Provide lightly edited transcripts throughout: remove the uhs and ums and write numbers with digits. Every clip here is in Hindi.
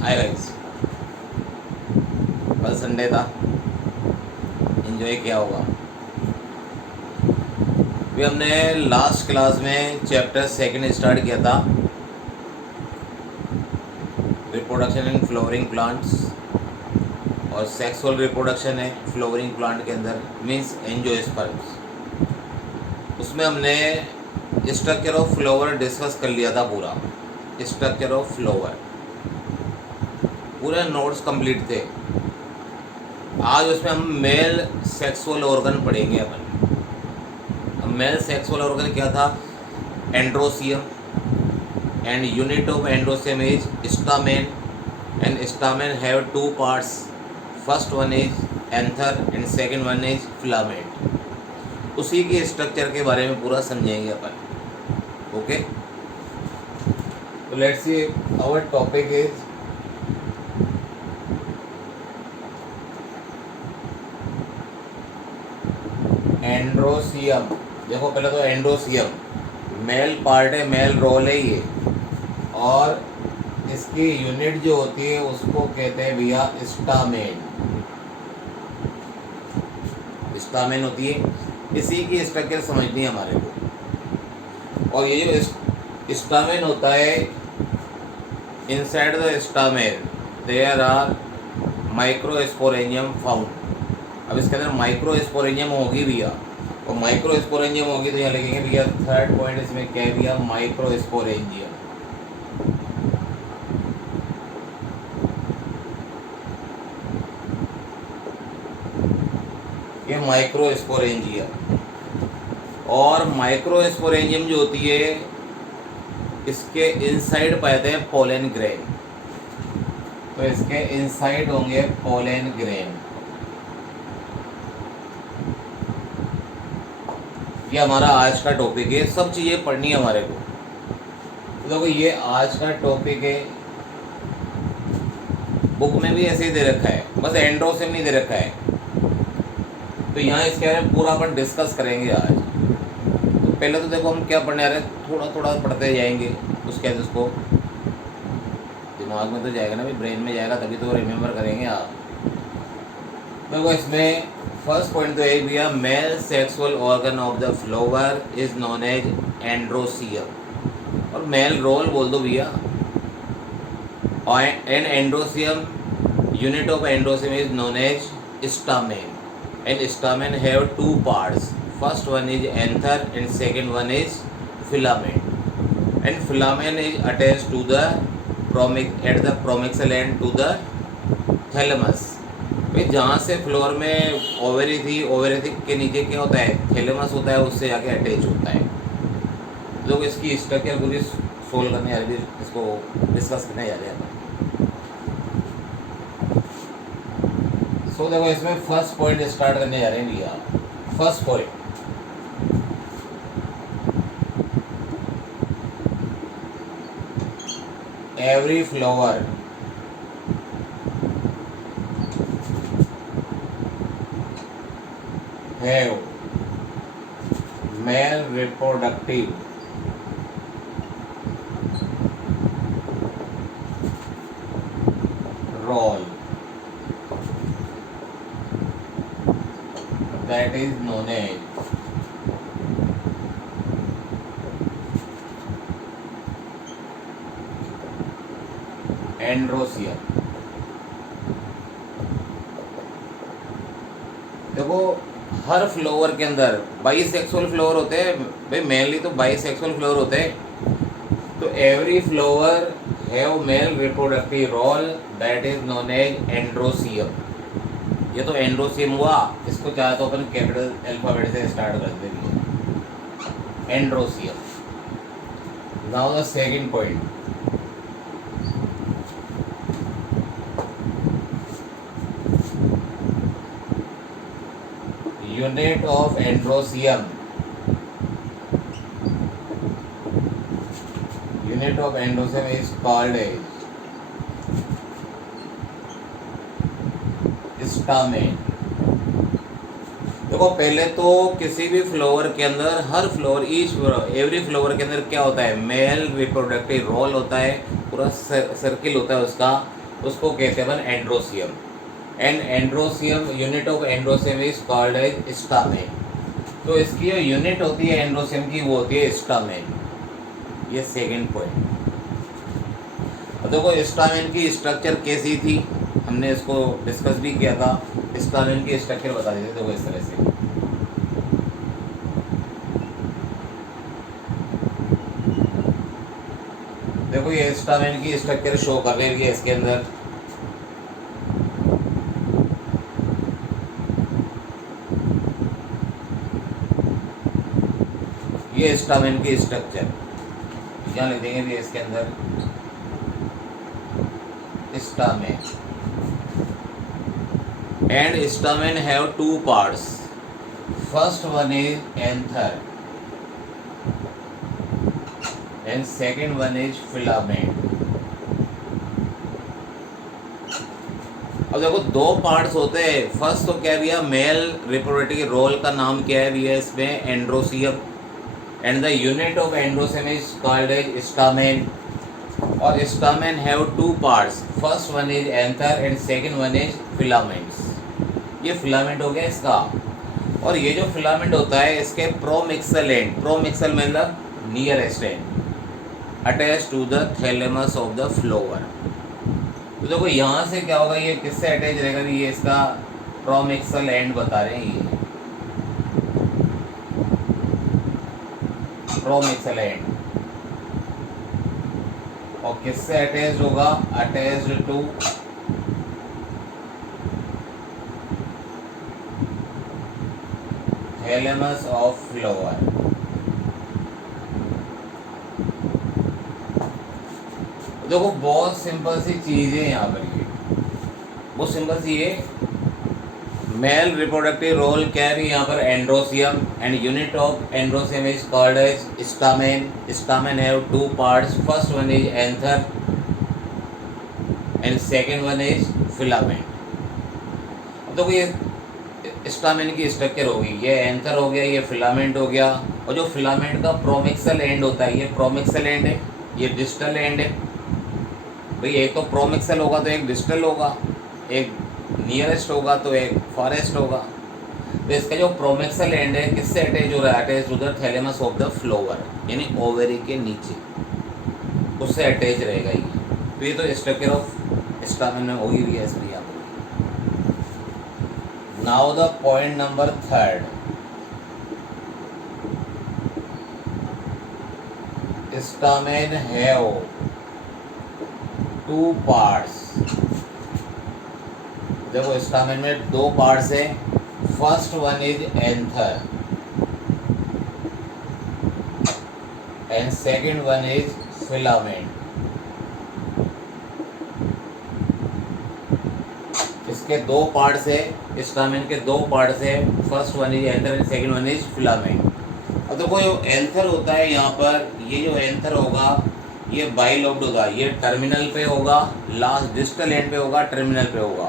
हाय गाइस, कल संडे था, एंजॉय किया होगा। अभी हमने लास्ट क्लास में चैप्टर सेकंड स्टार्ट किया था, रिप्रोडक्शन इन फ्लावरिंग प्लांट्स, और सेक्सुअल रिप्रोडक्शन है फ्लावरिंग प्लांट के अंदर, मींस एंजियोस्पर्म्स। उसमें हमने स्ट्रक्चर ऑफ फ्लावर डिस्कस कर लिया था, पूरा स्ट्रक्चर ऑफ फ्लावर, पूरे नोट्स कंप्लीट थे। आज उसमें हम मेल सेक्सुअल ऑर्गन पढ़ेंगे अपन। मेल सेक्सुअल ऑर्गन क्या था? Androecium, and unit of androecium is stamen, and stamen have two parts, first one is anther and second one is filament. उसी के स्ट्रक्चर के बारे में पूरा समझेंगे अपन। ओके, तो let's see our topic is androecium. देखो पहले तो एंड्रोसियम मेल पार्ट है, मेल रोल है ये, और इसकी यूनिट जो होती है उसको कहते हैं भैया स्टामेन। स्टामेन होती है, इसी की स्ट्रक्चर समझनी है हमारे को। और ये जो स्टामेन होता है, inside the stamen there are microsporangium found. अब इसके अंदर माइक्रोस्पोरेंजियम होगी भैया, और माइक्रोस्पोरेंजियम होगी तो यहाँ लिखेंगे भैया थर्ड पॉइंट इसमें क्या है भैया, माइक्रोस्पोरेंजियम। ये माइक्रोस्पोरेंजियम, और माइक्रोस्पोरेंजियम जो होती है इसके इनसाइड पाते हैं पोलन ग्रेन। तो इसके इनसाइड होंगे पोलन ग्रेन। ये हमारा आज का टॉपिक है, सब चीज़ें पढ़नी है हमारे को। तो देखो ये आज का टॉपिक है, बुक में भी ऐसे ही दे रखा है, बस एंड्रोसियम नहीं दे रखा है। तो यहाँ इसके बारे में पूरा अपन डिस्कस करेंगे आज। तो पहले तो देखो हम क्या पढ़ने आ रहे हैं, थोड़ा थोड़ा पढ़ते जाएंगे, उसके बाद उसको दिमाग में तो जाएगा ना भाई, ब्रेन में जाएगा तभी तो रिमेम्बर करेंगे आप। देखो इसमें फर्स्ट पॉइंट तो एक भैया, male sexual organ of the flower is known as androecium, और मेल रोल बोल दो भैया। And androecium, unit of androecium is known as stamen, and stamen have two parts, first one is anther and second one is filament, and filament is attached to the at the proximal end to the thalamus. भाई जहाँ से फ्लोर में ओवरी थी, ओवरी के नीचे क्या होता है, थैलेमस होता है, उससे जाके अटैच होता है। लोग इसकी स्ट्रक्चर पूरी सोल्व करने जा रहे हैं, इसको डिस्कस करने जा रहे हैं। सो देखो इसमें फर्स्ट पॉइंट स्टार्ट करने जा रहे हैं भैया। First point, every flower have male reproductive role that is known as androecium. देखो हर फ्लावर के अंदर बाइसेक्सुअल फ्लावर होते हैं भाई, मेनली तो बाइसेक्सुअल फ्लावर होते हैं। तो every flower have male reproductive role that is known as androecium. ये तो एंड्रोसियम हुआ, इसको चाहे तो अपन कैपिटल अल्फाबेट से स्टार्ट कर देंगे, androecium. Now the second point, unit of androsium, unit of androsium is called as stamen, देखो पहले तो किसी भी फ्लावर के अंदर, हर फ्लावर, ईच एवरी फ्लावर के अंदर क्या होता है, मेल रिप्रोडक्टिव रोल होता है, पूरा सर्किल होता है उसका, उसको कहते हैं अपन androecium. And androecium, unit of androecium is called as stamen. तो इसकी जो यूनिट होती है एंड्रोसियम की वो होती है स्टामेन। ये सेकेंड पॉइंट। और देखो स्टामेन की स्ट्रक्चर कैसी थी, हमने इसको डिस्कस भी किया था। स्टामेन की स्ट्रक्चर बता देते, देखो इस तरह से। देखो ये स्टामेन की स्ट्रक्चर शो कर रही है इसके अंदर। ये स्टामेन की स्ट्रक्चर यहाँ लिख देंगे भी इसके अंदर stamen. And stamen have two parts, first one is anther and second one is filament. अब देखो दो पार्ट्स होते हैं, फर्स्ट तो क्या भैया, मेल रिप्रोडक्टिव रोल का नाम क्या है भैया इसमें, androecium. And the unit of androecium is called as stamen. और stamen have two parts, first one is anther and second one is filaments. ये फिलामेंट हो गया इसका। और ये जो फिलामेंट होता है इसके प्रोमिक्सल एंड, प्रोमिक्सल मतलब nearest end, attach to the thalamus of the flower. तो देखो यहाँ से क्या होगा, ये किससे अटैच रहेगा, ये इसका प्रोमिक्सल एंड बता रहे हैं, ये प्रोमिक्सल एंड। और किससे अटैच होगा, attached to thalamus of flower. देखो बहुत सिंपल सी चीज़ है यहाँ पर, ये बहुत सिंपल सी है। मेल रिप्रोडक्टिव रोल क्या है यहाँ पर, androecium. And unit of androecium is called as stamen. Stamen have two parts, first one is anther and second one is filament. अब देखो ये स्टामेन की स्ट्रक्चर होगी, ये एंथर हो गया, ये फिलामेंट हो गया। और जो फिलामेंट का प्रोमिक्सल एंड होता है, ये प्रोमिक्सल एंड है, ये डिस्टल एंड है। भाई एक तो प्रोमिक्सल होगा तो एक डिस्टल होगा, एक नियरेस्ट होगा तो एक फॉरेस्ट होगा। तो इसका जो प्रोमिक्सल एंड है किससे अटैच हो रहा है, attach to the thalamus of the flower, यानी ओवरी के नीचे, उससे अटैच रहेगा ये। तो ये तो स्ट्रक्चर ऑफ स्टामेन में हो ही रही है इसलिए यहाँ पर। Now the point number third, stamen have two parts. देखो स्टामेन में दो पार्ट्स है, first one is anther and second one is filament. इसके दो पार्ट्स है, स्टामेन के दो पार्ट्स है, first one is anther and second one is filament. अब देखो जो एंथर होता है यहाँ पर, ये जो एंथर होगा ये बाइलोब्ड होगा, ये टर्मिनल पे होगा, लास्ट डिस्टल एंड पे होगा, टर्मिनल पे होगा।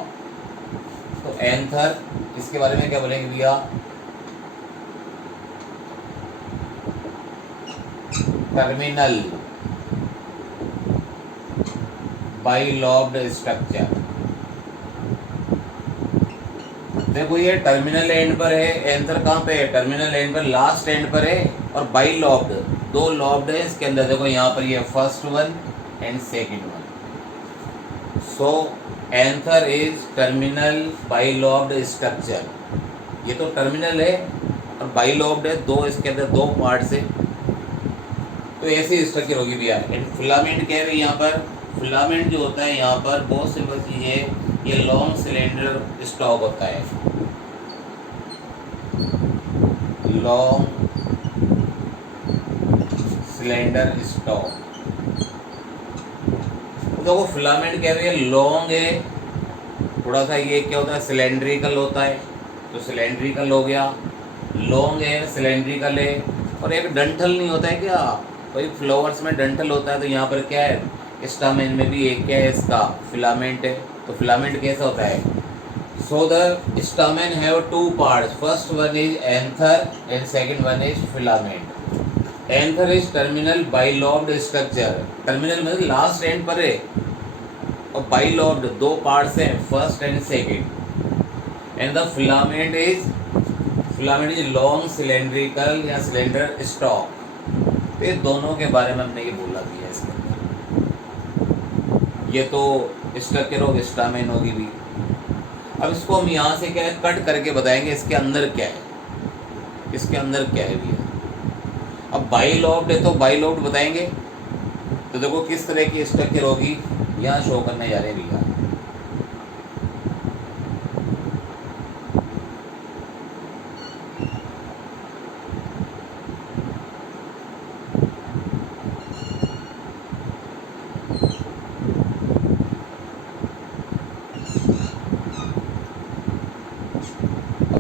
तो एंथर, इसके बारे में क्या बोलेंगे भैया, टर्मिनल बाइलोब्ड स्ट्रक्चर। देखो ये टर्मिनल एंड पर है, एंथर कहाँ पे है, टर्मिनल एंड पर, लास्ट एंड पर है। और बाइलोब्ड, दो लॉब्ड है इसके अंदर। देखो यहाँ पर ये first one and second one. So anther is terminal bilobed structure. ये तो टर्मिनल है और बाइलोब्ड है, दो इसके अंदर दो पार्ट्स है। तो ऐसी स्ट्रक्चर होगी भैया। एंड फिलामेंट क्या है यहाँ पर, फिलामेंट जो होता है यहाँ पर बहुत सिंपल चीज़ है, ये लॉन्ग सिलेंडर स्टॉक होता है, लॉन्ग सिलेंडर स्टॉक। देखो फिलामेंट क्या है, लॉन्ग है थोड़ा सा, ये क्या होता है, सिलेंड्रिकल होता है। तो सिलेंड्रिकल हो गया, लॉन्ग है, सिलेंड्रिकल है। और एक डंठल नहीं होता है क्या, भाई फ्लावर्स में डंठल होता है, तो यहाँ पर क्या है, स्टामेन में भी एक क्या है, इसका फिलामेंट है। तो फिलामेंट कैसा होता है, So the stamen have two parts. First one is anther and second one is filament. Anther is terminal bilobed structure. Terminal मतलब लास्ट एंड पर है और bilobed दो पार्ट्स हैं first and second. And the filament is long cylindrical या सिलेंडर स्टॉक. तो ये दोनों के बारे में हमने ये बोला भी है इसके अंदर. ये तो स्ट्रक्चर ऑफ स्टामेन होगी भी. अब इसको हम यहाँ से क्या है कट करके बताएंगे इसके अंदर क्या है, इसके अंदर क्या है भैया. अब बाइलॉब्ड है तो बाइलॉब्ड बताएंगे. तो देखो किस तरह की स्ट्रक्चर होगी यहाँ शो करने जा रहे हैं भैया.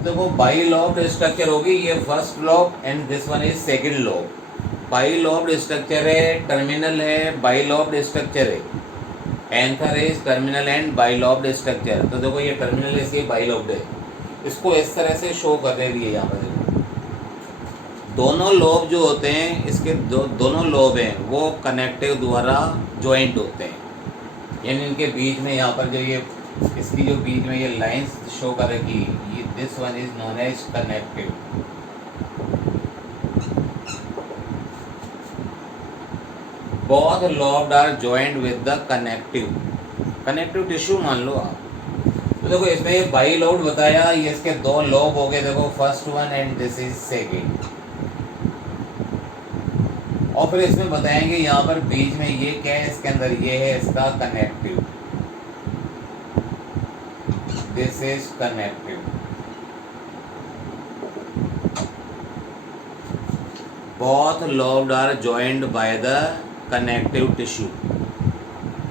देखो बाइलॉब्ड स्ट्रक्चर होगी, ये first lobe and this one is second lobe. Bilobed structure है, टर्मिनल है, बाइलॉब्ड स्ट्रक्चर है. Anther is terminal and bilobed structure. तो देखो ये टर्मिनल है, इसलिए बाइलॉब्ड है. इसको इस तरह से शो कर रहे भी है यहाँ पर. दोनों लोब जो होते हैं इसके दोनों लोब हैं वो कनेक्टिव द्वारा ज्वाइंट होते हैं. यानी इनके बीच में यहाँ पर जो ये इसकी जो बीच में ये लाइंस शो करेगी, ये this one is known as connective. Both lobed are joint with the connective tissue मान लो आप. तो देखो इसमें ये बाइलॉब्ड बताया, ये इसके दो लोब हो गए. देखो first one and this is second. और फिर इसमें बताएंगे यहाँ पर बीच में ये क्या है, इसके अंदर ये है इसका connective. This is connective. Both lobed are joined by the connective tissue.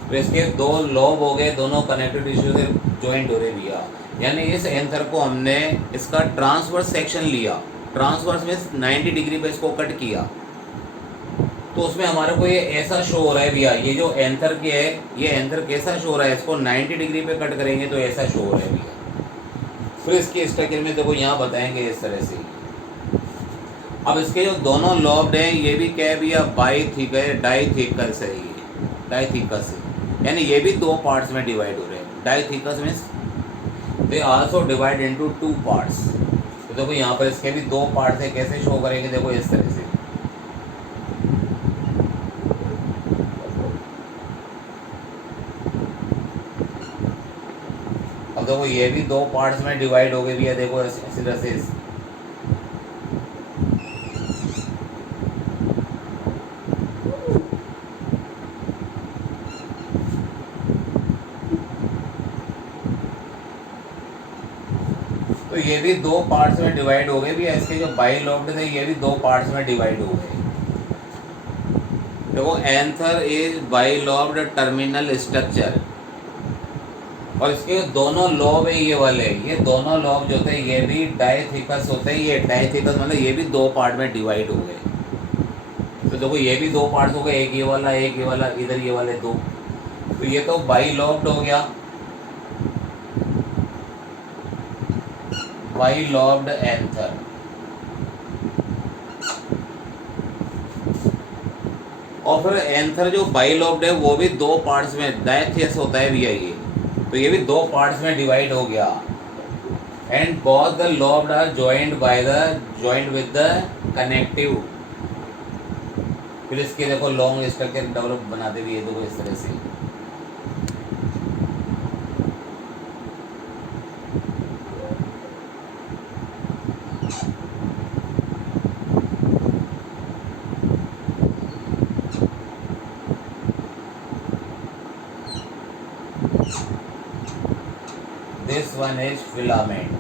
तो इसके दो लॉब हो गए, दोनों कनेक्टिव टिश्यू से जॉइंट हो रहे भैया. यानी इस एंथर को हमने इसका ट्रांसवर्स सेक्शन लिया. ट्रांसवर्स में 90 डिग्री पे इसको कट किया. तो उसमें हमारे को ये ऐसा शो हो रहा है भैया. ये जो एंथर के है, ये एंथर कैसा शो हो रहा है, इसको 90 डिग्री पे कट करेंगे तो ऐसा शो हो रहा है भैया. फिर इसके स्ट्रक्चर में देखो यहाँ बताएंगे इस तरह से. अब इसके जो दोनों लॉब्ड हैं ये भी क्या है भैया, डाइथिकस है. ये डाइथिकस है, यानी ये भी दो पार्ट्स में डिवाइड हो रहे हैं. डाइथिकस means they also divide into two parts. तो देखो यहाँ पर इसके भी दो पार्ट्स है. कैसे शो करेंगे, देखो इस तरह से. अब देखो ये भी दो पार्ट्स में डिवाइड हो गए भैया. देखो इसी तरह से. तो ये भी दो पार्ट्स में डिवाइड हो गए भैया. इसके जो बाइलॉब्ड थे ये भी दो पार्ट्स में डिवाइड हो गए. देखो एंथर इज बाइलॉब्ड टर्मिनल स्ट्रक्चर. और इसके दोनों लॉब है ये वाले, ये दोनों लॉब जो थे ये भी डाइथिकस होते हैं. ये डाइथिकस मतलब ये भी दो पार्ट में डिवाइड हो गए. तो देखो ये भी दो पार्ट्स हो गए, एक ये वाला एक ये वाला, इधर ये वाले दो. तो ये तो बाइलॉब्ड हो गया, बाइलॉब्ड एंथर. और फिर एंथर जो बाइलॉब्ड है वो भी दो पार्ट्स में डाइथिकस होता है भैया ये. तो ये भी दो पार्ट्स में डिवाइड हो गया. And both the lobed are joint with the connective. फिर इसके देखो लॉन्ग स्ट्रक्चर डेवलप बनाते भी ये देखो इस तरह से. This one is filament.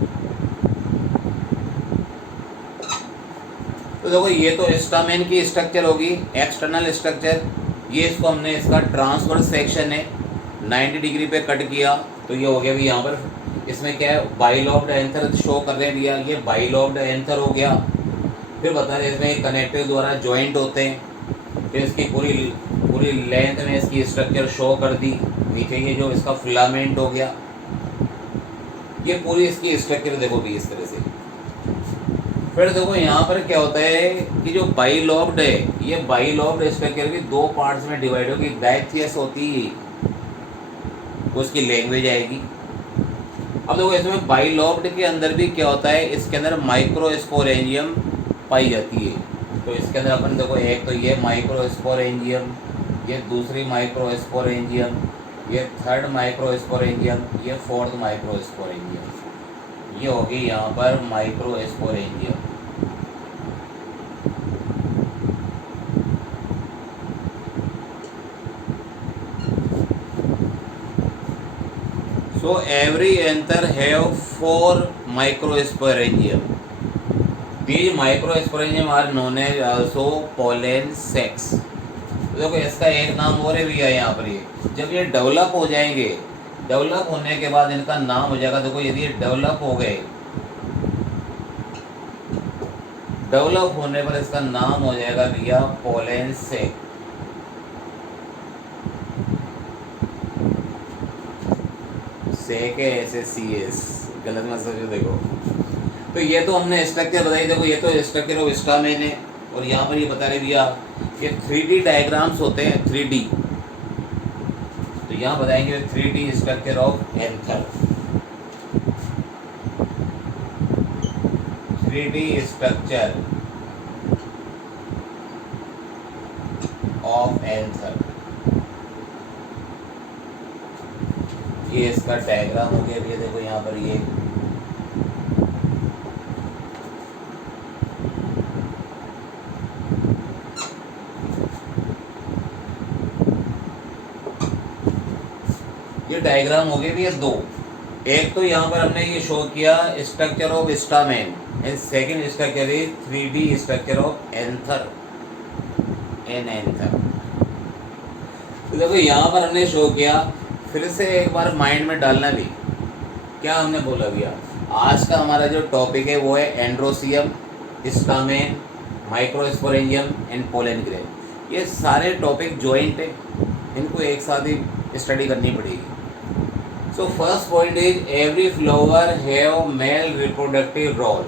तो देखो ये तो स्टामेन की स्ट्रक्चर होगी, एक्सटर्नल स्ट्रक्चर. ये इसको हमने इसका ट्रांसवर्स सेक्शन है 90 डिग्री पे कट किया. तो ये हो गया भी यहाँ पर. इसमें क्या है, बाइलॉब्ड एंथर शो कर रहे हैं भैया. ये बाइलॉब्ड एंथर हो गया. फिर बता रहे इसमें कनेक्टिव द्वारा जॉइंट होते हैं. फिर इसकी पूरी लेंथ में इसकी स्ट्रक्चर शो कर दी. नीचे ये जो इसका फिलामेंट हो गया. ये पूरी इसकी स्ट्रक्चर देखो भी इस तरह से। फिर देखो यहाँ पर क्या होता है कि जो बाइलॉब्ड है, ये बाइलॉब्ड स्ट्रक्चर की दो पार्ट्स में डिवाइड होगी। डायथियस होती उसकी लैंग्वेज आएगी। अब देखो इसमें बाइलॉब्ड के अंदर भी क्या होता है, इसके अंदर माइक्रोस्पोरेंजियम पाई जाती है। तो इसके अंदर अपन देखो, एक तो ये माइक्रोस्पोरेंजियम, ये दूसरी माइक्रोस्पोरेंजियम, ये थर्ड माइक्रोस्पोरेंजियम, ये फोर्थ माइक्रोस्पोरेंजियम। ये होगी यहाँ पर microsporangium. So every anther have 4 microsporangium. These microsporangium are known as also pollen sacs. देखो इसका एक नाम और भी है यहाँ पर। ये जब ये डेवलप हो जाएंगे, डेवलप होने के बाद इनका नाम हो जाएगा। देखो यदि ये डेवलप हो गए, डेवलप होने पर इसका नाम हो जाएगा भैया पोलन सैक। सेक है SACS, गलत मत समझो। देखो तो ये तो हमने स्ट्रक्चर बताई। देखो ये तो स्ट्रक्चर ऑफ स्टामेन है, और यहाँ पर ये बता रहे भैया ये 3D डायग्राम्स होते हैं, 3D। तो यहाँ बताएंगे 3D structure of anther, 3D structure of anther. ये इसका डायग्राम हो गया भैया। देखो यहाँ पर ये डायग्राम हो गए भैया दो। एक तो यहाँ पर हमने ये शो किया structure of stamen, and second structure is 3D structure of anther, an anther. तो देखो यहाँ पर हमने शो किया। फिर से एक बार माइंड में डालना भी, क्या हमने बोला भैया, आज का हमारा जो टॉपिक है वो है androecium, stamen, microsporangium and pollen grain. ये सारे टॉपिक जॉइंट है, इनको एक साथ ही स्टडी करनी पड़ेगी। So first point is every flower have male reproductive role,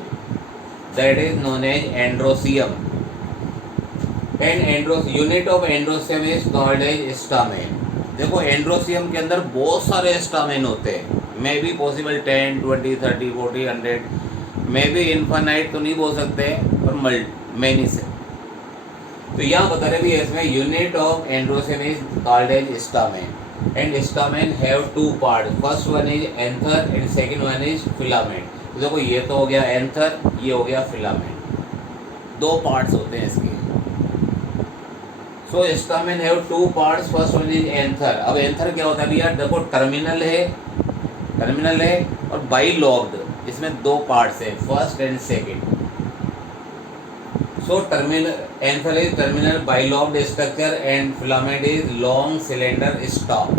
that is known as androecium, and unit of androecium is called as stamen. देखो एंड्रोसियम के अंदर बहुत सारे स्टामेन होते हैं, may be possible 10, 20, 30, 40, 100, may be infinite तो नहीं बोल सकते पर मैनी से। तो यहाँ बता रहे भी इसमें unit of androecium is called as stamen, and stamen have two part, first one is anther and second one is filament. तो देखो ये तो हो गया एंथर, ये हो गया फिलामेंट, दो पार्ट्स होते हैं इसके। So stamen have two parts, first one is anther. अब एंथर क्या होता है भैया, देखो टर्मिनल है और बाइलॉब्ड, इसमें दो पार्ट्स है, first and second. So terminal, anther is terminal bilobed structure and filament is long cylinder stalk,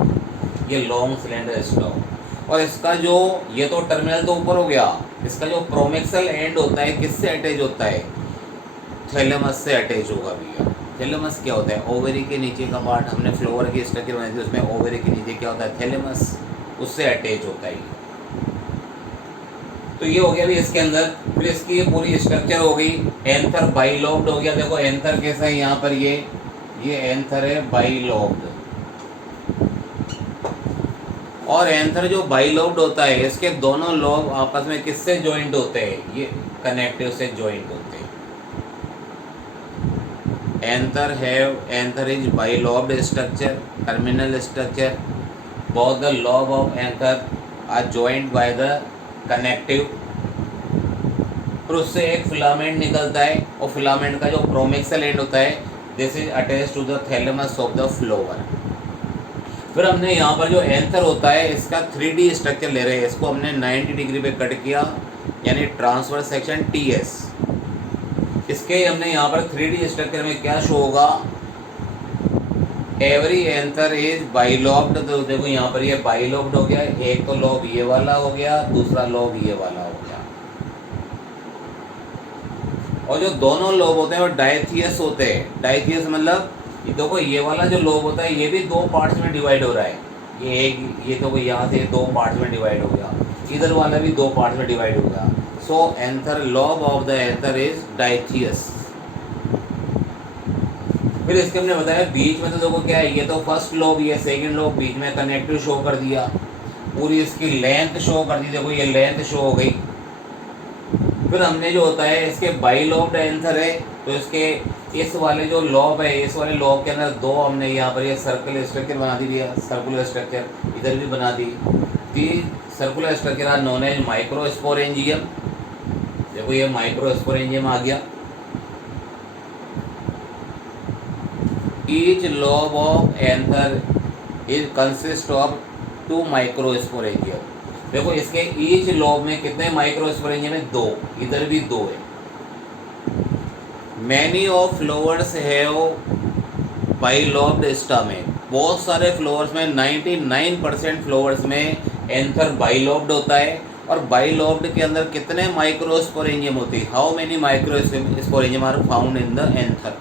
ये लॉन्ग सिलेंडर स्टॉक। और इसका जो, ये तो टर्मिनल तो ऊपर हो गया, इसका जो प्रोमेक्सल एंड होता है किससे अटैच होता है, थैलेमस से अटैच होगा भैया। थैलेमस क्या होता है, ओवरी के नीचे का पार्ट। हमने फ्लोवर की स्ट्रक्चर बनाई थी, उसमें ओवरी के नीचे क्या होता है, थैलेमस, उससे अटैच होता है। तो ये हो गया भी इसके अंदर। फिर इसकी ये पूरी स्ट्रक्चर हो गई। एंथर बाइलॉब्ड हो गया। देखो एंथर कैसा है यहाँ पर, ये एंथर है बाइलॉब्ड। और एंथर जो बाइलॉब्ड होता है, इसके दोनों लोब आपस में किससे ज्वाइंट होते हैं, ये कनेक्टिव से ज्वाइंट होते हैं। Anther is bilobed structure, terminal structure. Both the lobe of anther are joined by the connective. फिर उससे एक फिलामेंट निकलता है, और फिलामेंट का जो प्रोमेक्सल एंड होता है, this is attach to the thalamus of the flower. फिर हमने यहाँ पर जो एंथर होता है, इसका 3D स्ट्रक्चर ले रहे हैं। इसको हमने 90 डिग्री पे कट किया, यानी ट्रांसवर्स सेक्शन TS। इसके हमने यहाँ पर 3D स्ट्रक्चर में क्या शो होगा, एवरी एंथर इज बाइलॉब्ड। तो देखो यहाँ पर ये बाइलॉब्ड हो गया, एक तो लोब ये वाला हो गया, दूसरा लोब ये वाला हो गया। और जो दोनों लोब होते हैं वो डायथियस होते हैं। डायथियस मतलब देखो ये वाला जो लोब होता है, ये भी दो पार्ट्स में डिवाइड हो रहा है। ये एक, ये तो यहाँ से दो पार्ट्स में डिवाइड हो गया। इधर वाला भी दो पार्ट में डिवाइड हो गया। So anther lobe of the anther is dithecous. फिर इसके हमने बताया बीच में तो देखो क्या है, ये तो फर्स्ट लोब, ये सेकंड लोब, बीच में कनेक्टिव शो कर दिया, पूरी इसकी लेंथ शो कर दी, देखो ये लेंथ शो हो गई। फिर हमने जो होता है इसके बाइलोब्ड एंथर है, तो इसके इस वाले जो लॉब है, इस वाले लॉब के अंदर दो हमने यहाँ पर ये सर्कुलर स्ट्रक्चर बना दिया, सर्कुलर स्ट्रक्चर इधर भी बना दी। Circular structure are known as microsporangium. देखो ये माइक्रोस्पोरेंजियम आ गया। Each lobe of anther is consist of 2 microsporangium. देखो इसके ईच लोब में कितने माइक्रोस्पोरेंजियम है? 2, इधर भी 2 है। Many of flowers have bilobed stamen. बहुत सारे फ्लावर्स में 99% फ्लावर्स में एंथर बाइलोब्ड होता है। और बाइलोब्ड के अंदर कितने माइक्रोस्पोरेंजियम होते हैं? How many microsporangium are found in the anther?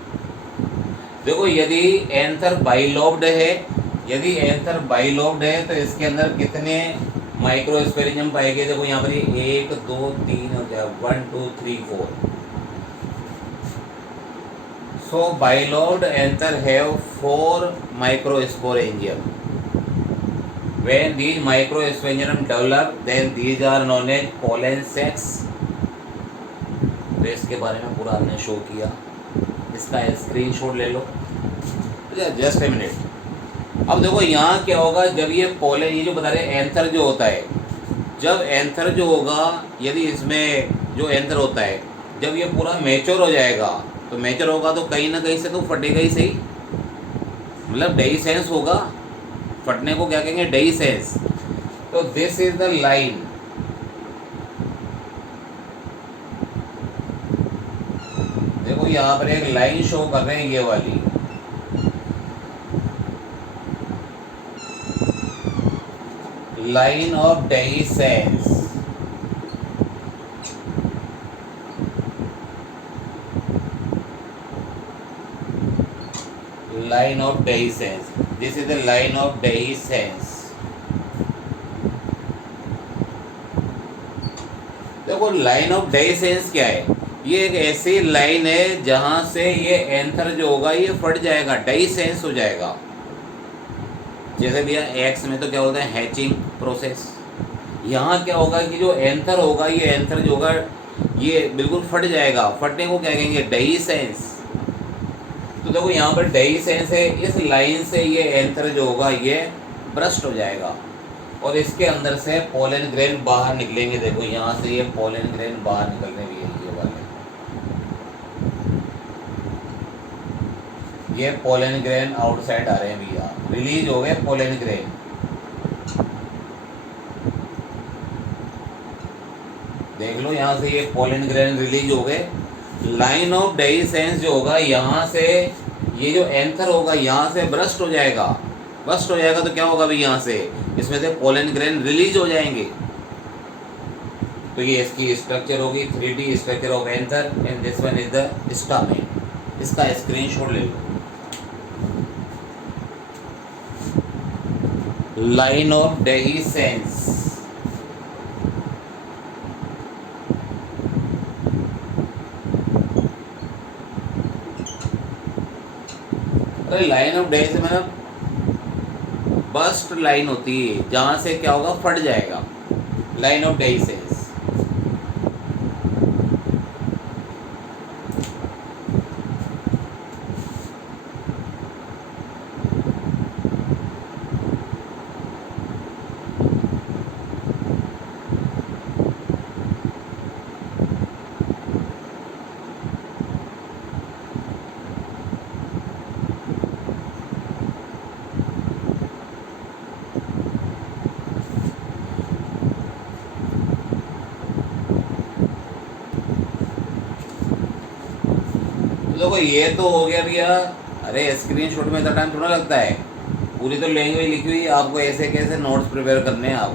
देखो यदि एंथर बाइलोब्ड है, यदि एंथर बाइलोब्ड है तो इसके अंदर कितने माइक्रोस्पोरेंजियम पाएंगे? देखो यहाँ पर 1 2 3 हो गया, 1 2 3 4। सो bilobed anther have 4 microsporangium. When these microsporidium develop, then these are known as pollen sacs। तो इसके बारे में पूरा हमने शो किया, इसका स्क्रीनशॉट ले लो। Just a minute. अब देखो यहाँ क्या होगा, जब ये पोलन, ये जो बता रहे एंथर जो होता है, जब एंथर जो होगा, यदि इसमें जो एंथर होता है जब ये पूरा मैच्योर हो जाएगा, तो मैच्योर होगा तो कहीं ना कहीं से तो फटेगा ही सही, मतलब डेhiscence होगा। फटने को क्या कहेंगे? डेhiscence। तो दिस इज द लाइन, देखो यहाँ पर एक लाइन शो कर रहे हैं, ये वाली line of dehiscence. Line of dehiscence, this is the line of dehiscence. देखो लाइन ऑफ डेhiscence क्या है? ये एक ऐसी लाइन है जहां से ये एंथर जो होगा ये फट जाएगा, डेhiscence हो जाएगा। जैसे भैया एक्स में तो क्या होता है? Hatching process. यहाँ क्या होगा कि जो एंथर होगा, ये एंथर जो होगा ये बिल्कुल फट जाएगा। फटने को क्या कहेंगे? डेhiscence। तो देखो यहाँ पर डेhiscence है, इस लाइन से ये एंथर जो होगा ये ब्रस्ट हो जाएगा और इसके अंदर से पोलन ग्रेन बाहर निकलेंगे। देखो यहाँ से ये पोलन ग्रेन बाहर निकलने भी है, ये वाले ये पोलन ग्रेन आउटसाइड आ रहे हैं भैया, रिलीज हो गए पोलन ग्रेन। देख लो यहाँ से ये पोलन ग्रेन रिलीज हो गए। लाइन ऑफ डेhiscence जो होगा, यहाँ से ये जो एंथर होगा यहाँ से ब्रस्ट हो जाएगा। ब्रस्ट हो जाएगा तो क्या होगा भाई? यहाँ से इसमें से पोलन ग्रेन रिलीज हो जाएंगे। तो ये इसकी स्ट्रक्चर होगी, 3D structure of anther, and this one is the stamen. इसका स्क्रीनशॉट ले लो। Line of dehiscence. अरे लाइन ऑफ डेhiscence मतलब बस्ट लाइन होती है जहां से क्या होगा? फट जाएगा। Line of dehiscence. देखो ये तो हो गया भैया। अरे स्क्रीनशॉट में इतना टाइम थोड़ा लगता है, पूरी तो लैंग्वेज लिखी हुई है, आपको ऐसे कैसे नोट्स प्रिपेयर करने हैं आप।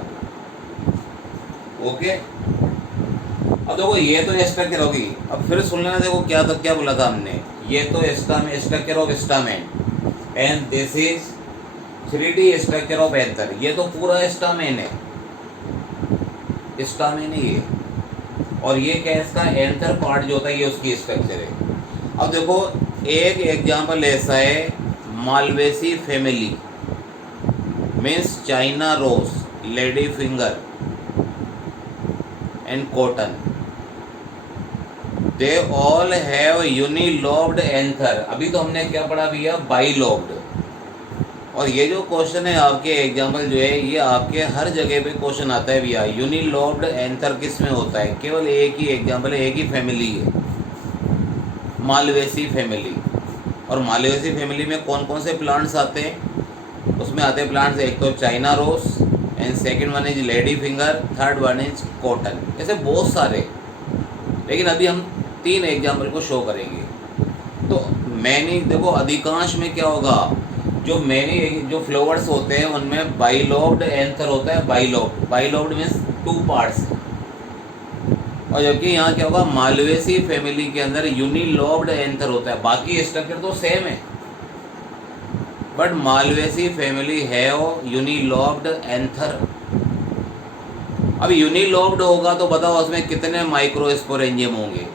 ओके, अब देखो ये तो स्ट्रक्चर होगी। अब फिर सुन लेना, देखो क्या तो क्या बोला था हमने, ये तो structure of stamen and this is 3D structure of anther. ये तो पूरा स्टामेन है, स्टामेन ही है। और ये क्या है, इसका एंथर पार्ट जो होता है ये उसकी स्ट्रक्चर है। अब देखो एक एग्जाम्पल ऐसा है, Malvaceae family means China rose, lady finger and cotton, they all have unilobed anther. अभी तो हमने क्या पढ़ा भैया, बाइलोब्ड। और ये जो क्वेश्चन है आपके एग्जाम्पल जो है ये आपके हर जगह पे क्वेश्चन आता है भैया, यूनिलोब्ड एंथर किस में होता है, केवल एक ही एग्जाम्पल है, एक ही फैमिली है, मालवेसी फैमिली। और मालवेसी फैमिली में कौन कौन से प्लांट्स आते हैं, उसमें आते हैं प्लांट्स, एक तो China rose and second one is lady finger, third one is cotton, ऐसे बहुत सारे। लेकिन अभी हम 3 एग्जाम्पल को शो करेंगे। तो मैनी देखो अधिकांश में क्या होगा, जो मैनी जो फ्लावर्स होते हैं उनमें बाइलोब्ड एंथर होता है, बाइलोब्ड मीन्स 2 पार्ट्स। और जबकि यहाँ क्या होगा, मालवेसी फैमिली के अंदर यूनिलोब्ड एंथर होता है। बाकी स्ट्रक्चर तो सेम है but Malvaceae family have unilobed anther. अब यूनिलोब्ड होगा तो बताओ उसमें कितने माइक्रोस्पोरेंजियम होंगे।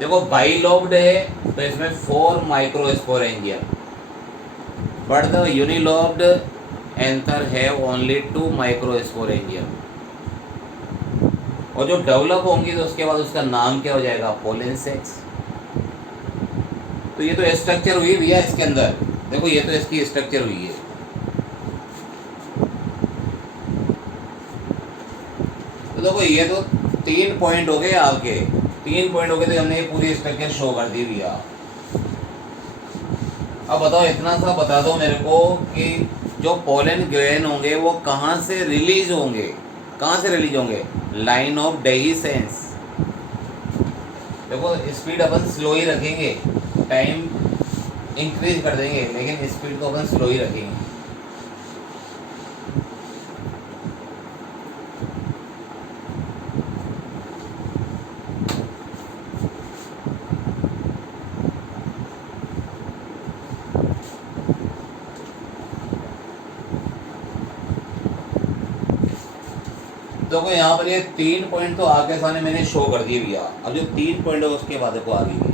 देखो बाइलोब्ड है तो इसमें 4 microsporangium, but the unilobed anther have only 2 microsporangium. और जो डेवलप होंगी तो उसके बाद उसका नाम क्या हो जाएगा, पोलन सेक्स। तो ये तो स्ट्रक्चर हुई भैया इसके अंदर, देखो ये तो इसकी स्ट्रक्चर हुई है। तो देखो ये तो 3 पॉइंट हो गए आपके, 3 पॉइंट हो गए तो हमने ये पूरी स्ट्रक्चर शो कर दी भैया। अब बताओ इतना सा बता दो मेरे को कि जो पोलन ग्रेन होंगे वो कहाँ से रिलीज होंगे, कहाँ से रिलीज होंगे, लाइन ऑफ डेhiscence। देखो स्पीड अपन स्लो ही रखेंगे, टाइम इंक्रीज कर देंगे लेकिन स्पीड तो अपन स्लो ही रखेंगे। देखो यहाँ पर ये 3 पॉइंट तो आगे सामने मैंने शो कर दिए भैया। अब जो 3 पॉइंट है उसके बाद देखो आगे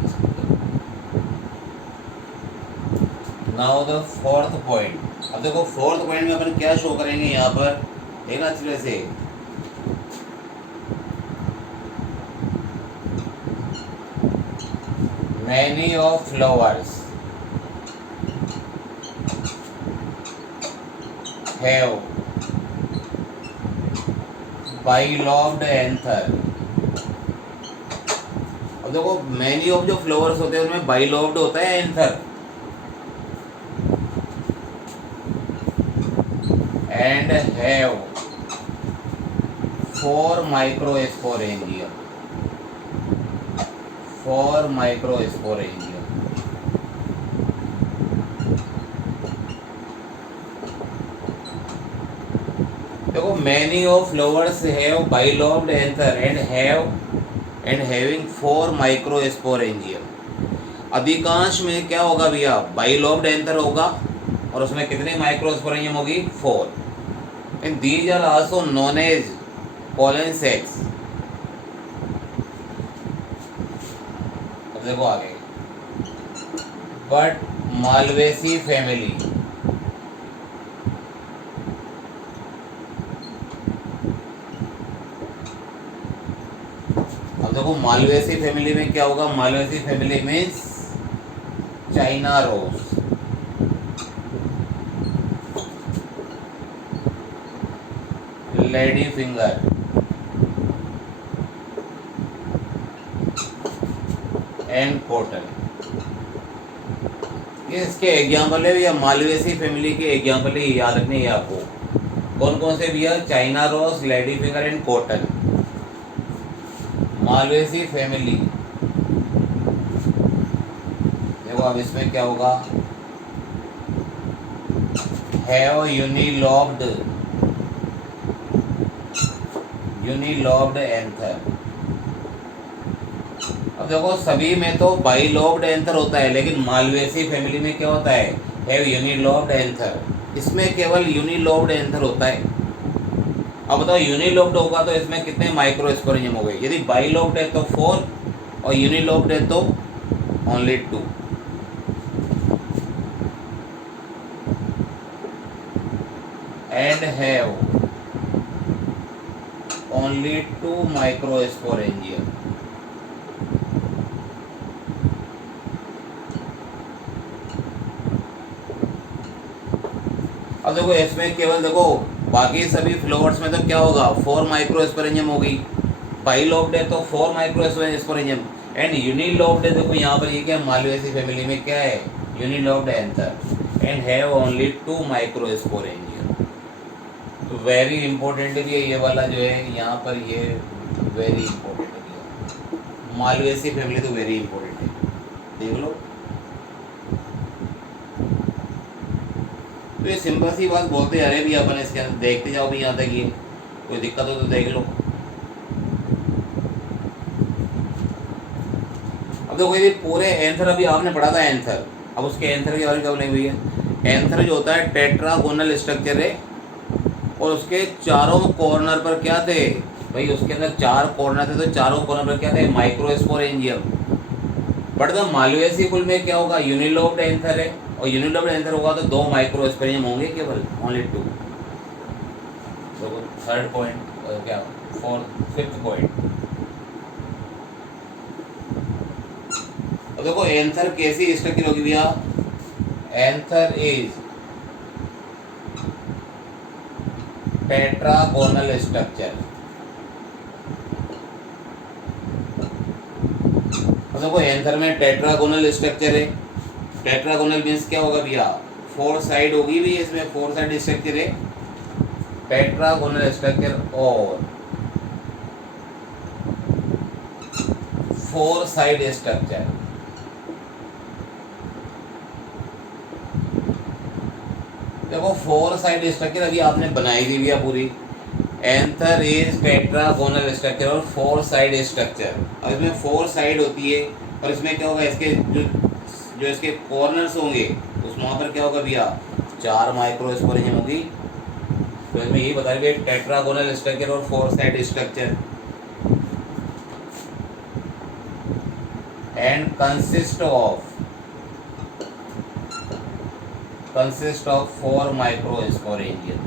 नाउ द 4th पॉइंट। अब देखो 4th पॉइंट में अपन क्या शो करेंगे यहाँ पर, देखना अच्छी से। Many of flowers have bilobed anther. अब देखो मैनी ऑफ जो फ्लावर्स होते हैं उनमें बाइलोब्ड होता है anther, and have 4 microsporangium, 4 microsporangium. देखो many of flowers have bilobed anther and having 4 microsporangium. अधिकांश में क्या होगा भैया, बाइलोब्ड एंथर होगा और उसमें कितने माइक्रोस्पोरेंजियम होगी, 4। And these are also known as pollen sacs. अब देखो आगे, बट मालवेसी फैमिली देखो मालवेसी फैमिली में क्या होगा, Malvaceae family means China rose, lady finger and cotton. ये इसके एग्जाम्पल है भैया, मालवेसी फैमिली के एग्जाम्पल ही याद रखने हैं आपको। कौन कौन से भैया, China rose, lady finger and cotton. Malvaceae family देखो अब इसमें क्या होगा, हैव यूनिलोब्ड एंथर। अब देखो सभी में तो बाइलोब्ड एंथर होता है लेकिन मालवेसी फैमिली में क्या होता है, हैव यूनिलोब्ड एंथर। इसमें केवल यूनिलोब्ड एंथर होता है। अब बताओ यूनिलोब्ड होगा तो इसमें कितने माइक्रोस्पोरेंजियम हो गए? यदि बाइलोब्ड है तो 4 और यूनिलोब्ड है तो only 2। And have only 2 microsporangium. अब देखो इसमें केवल देखो बाकी सभी फ्लावर्स में तो क्या होगा 4 माइक्रोस्पोरेंजियम होगी। बाइलोब्ड है तो 4 माइक्रोस्पोरेंजियम। एंड यूनिलोब्ड है, देखो यहाँ पर ये क्या मालवेसी फैमिली में क्या है unilobed anther and have only 2 microsporangium. तो वेरी इंपॉर्टेंट भी है ये वाला जो है यहाँ पर, ये वेरी इंपॉर्टेंट है। मालवेसी फैमिली तो वेरी इंपॉर्टेंट है, देख लो। तो ये सिंपल सी बात बोलते जा रहे हैं भी अपन, इसके अंदर देखते जाओ भी यहाँ तक, ये कोई दिक्कत हो तो देख लो। अब देखो ये पूरे एंथर अभी आपने पढ़ा था एंथर, अब उसके एंथर के बारे में क्या बोलेंगे भैया? एंथर जो होता है टेट्रागोनल स्ट्रक्चर है और उसके चारों कॉर्नर पर क्या थे भाई? उसके अंदर 4 कॉर्नर थे, तो चारों कॉर्नर पर क्या थे? Microsporangium. But the Malvaceae full में क्या होगा? यूनिलोब्ड एंथर है और यूनिलोब्ड एंथर होगा तो 2 माइक्रोस्पोरेंजियम होंगे केवल, ओनली 2। देखो थर्ड पॉइंट क्या, फिफ्थ पॉइंट। अब देखो एंथर कैसी स्ट्रक्चर होगी भैया? Anther is tetragonal structure. अब देखो एंथर में टेट्रागोनल स्ट्रक्चर है। टेट्रागोनल मीन्स क्या होगा भैया? 4 साइड होगी भी, इसमें 4 साइड स्ट्रक्चर है टेट्रागोनल स्ट्रक्चर और 4 साइड स्ट्रक्चर। देखो 4 साइड स्ट्रक्चर अभी आपने बनाई दी भैया पूरी। एंथर इज टेट्रागोनल स्ट्रक्चर और 4 साइड स्ट्रक्चर। अब इसमें 4 साइड होती है और इसमें क्या होगा? इसके जो इसके कॉर्नर्स होंगे उस वहाँ पर क्या होगा भैया? 4 माइक्रोस्पोरेंजियम होगी। तो इसमें यही बता रहे टेट्रागोनल स्ट्रक्चर और 4 side structure and consist of 4 microsporangium.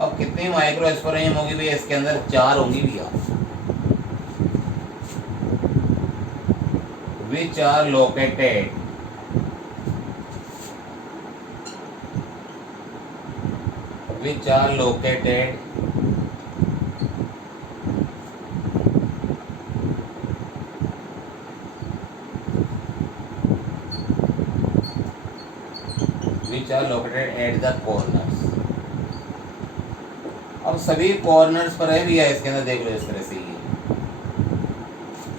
अब कितनी माइक्रोस्पोरेंजियम होगी भैया? इसके अंदर 4 होंगी भैया। Which are located at the corners. अब सभी कॉर्नर्स पर है भैया, इसके अंदर देख लो इस तरह से ये।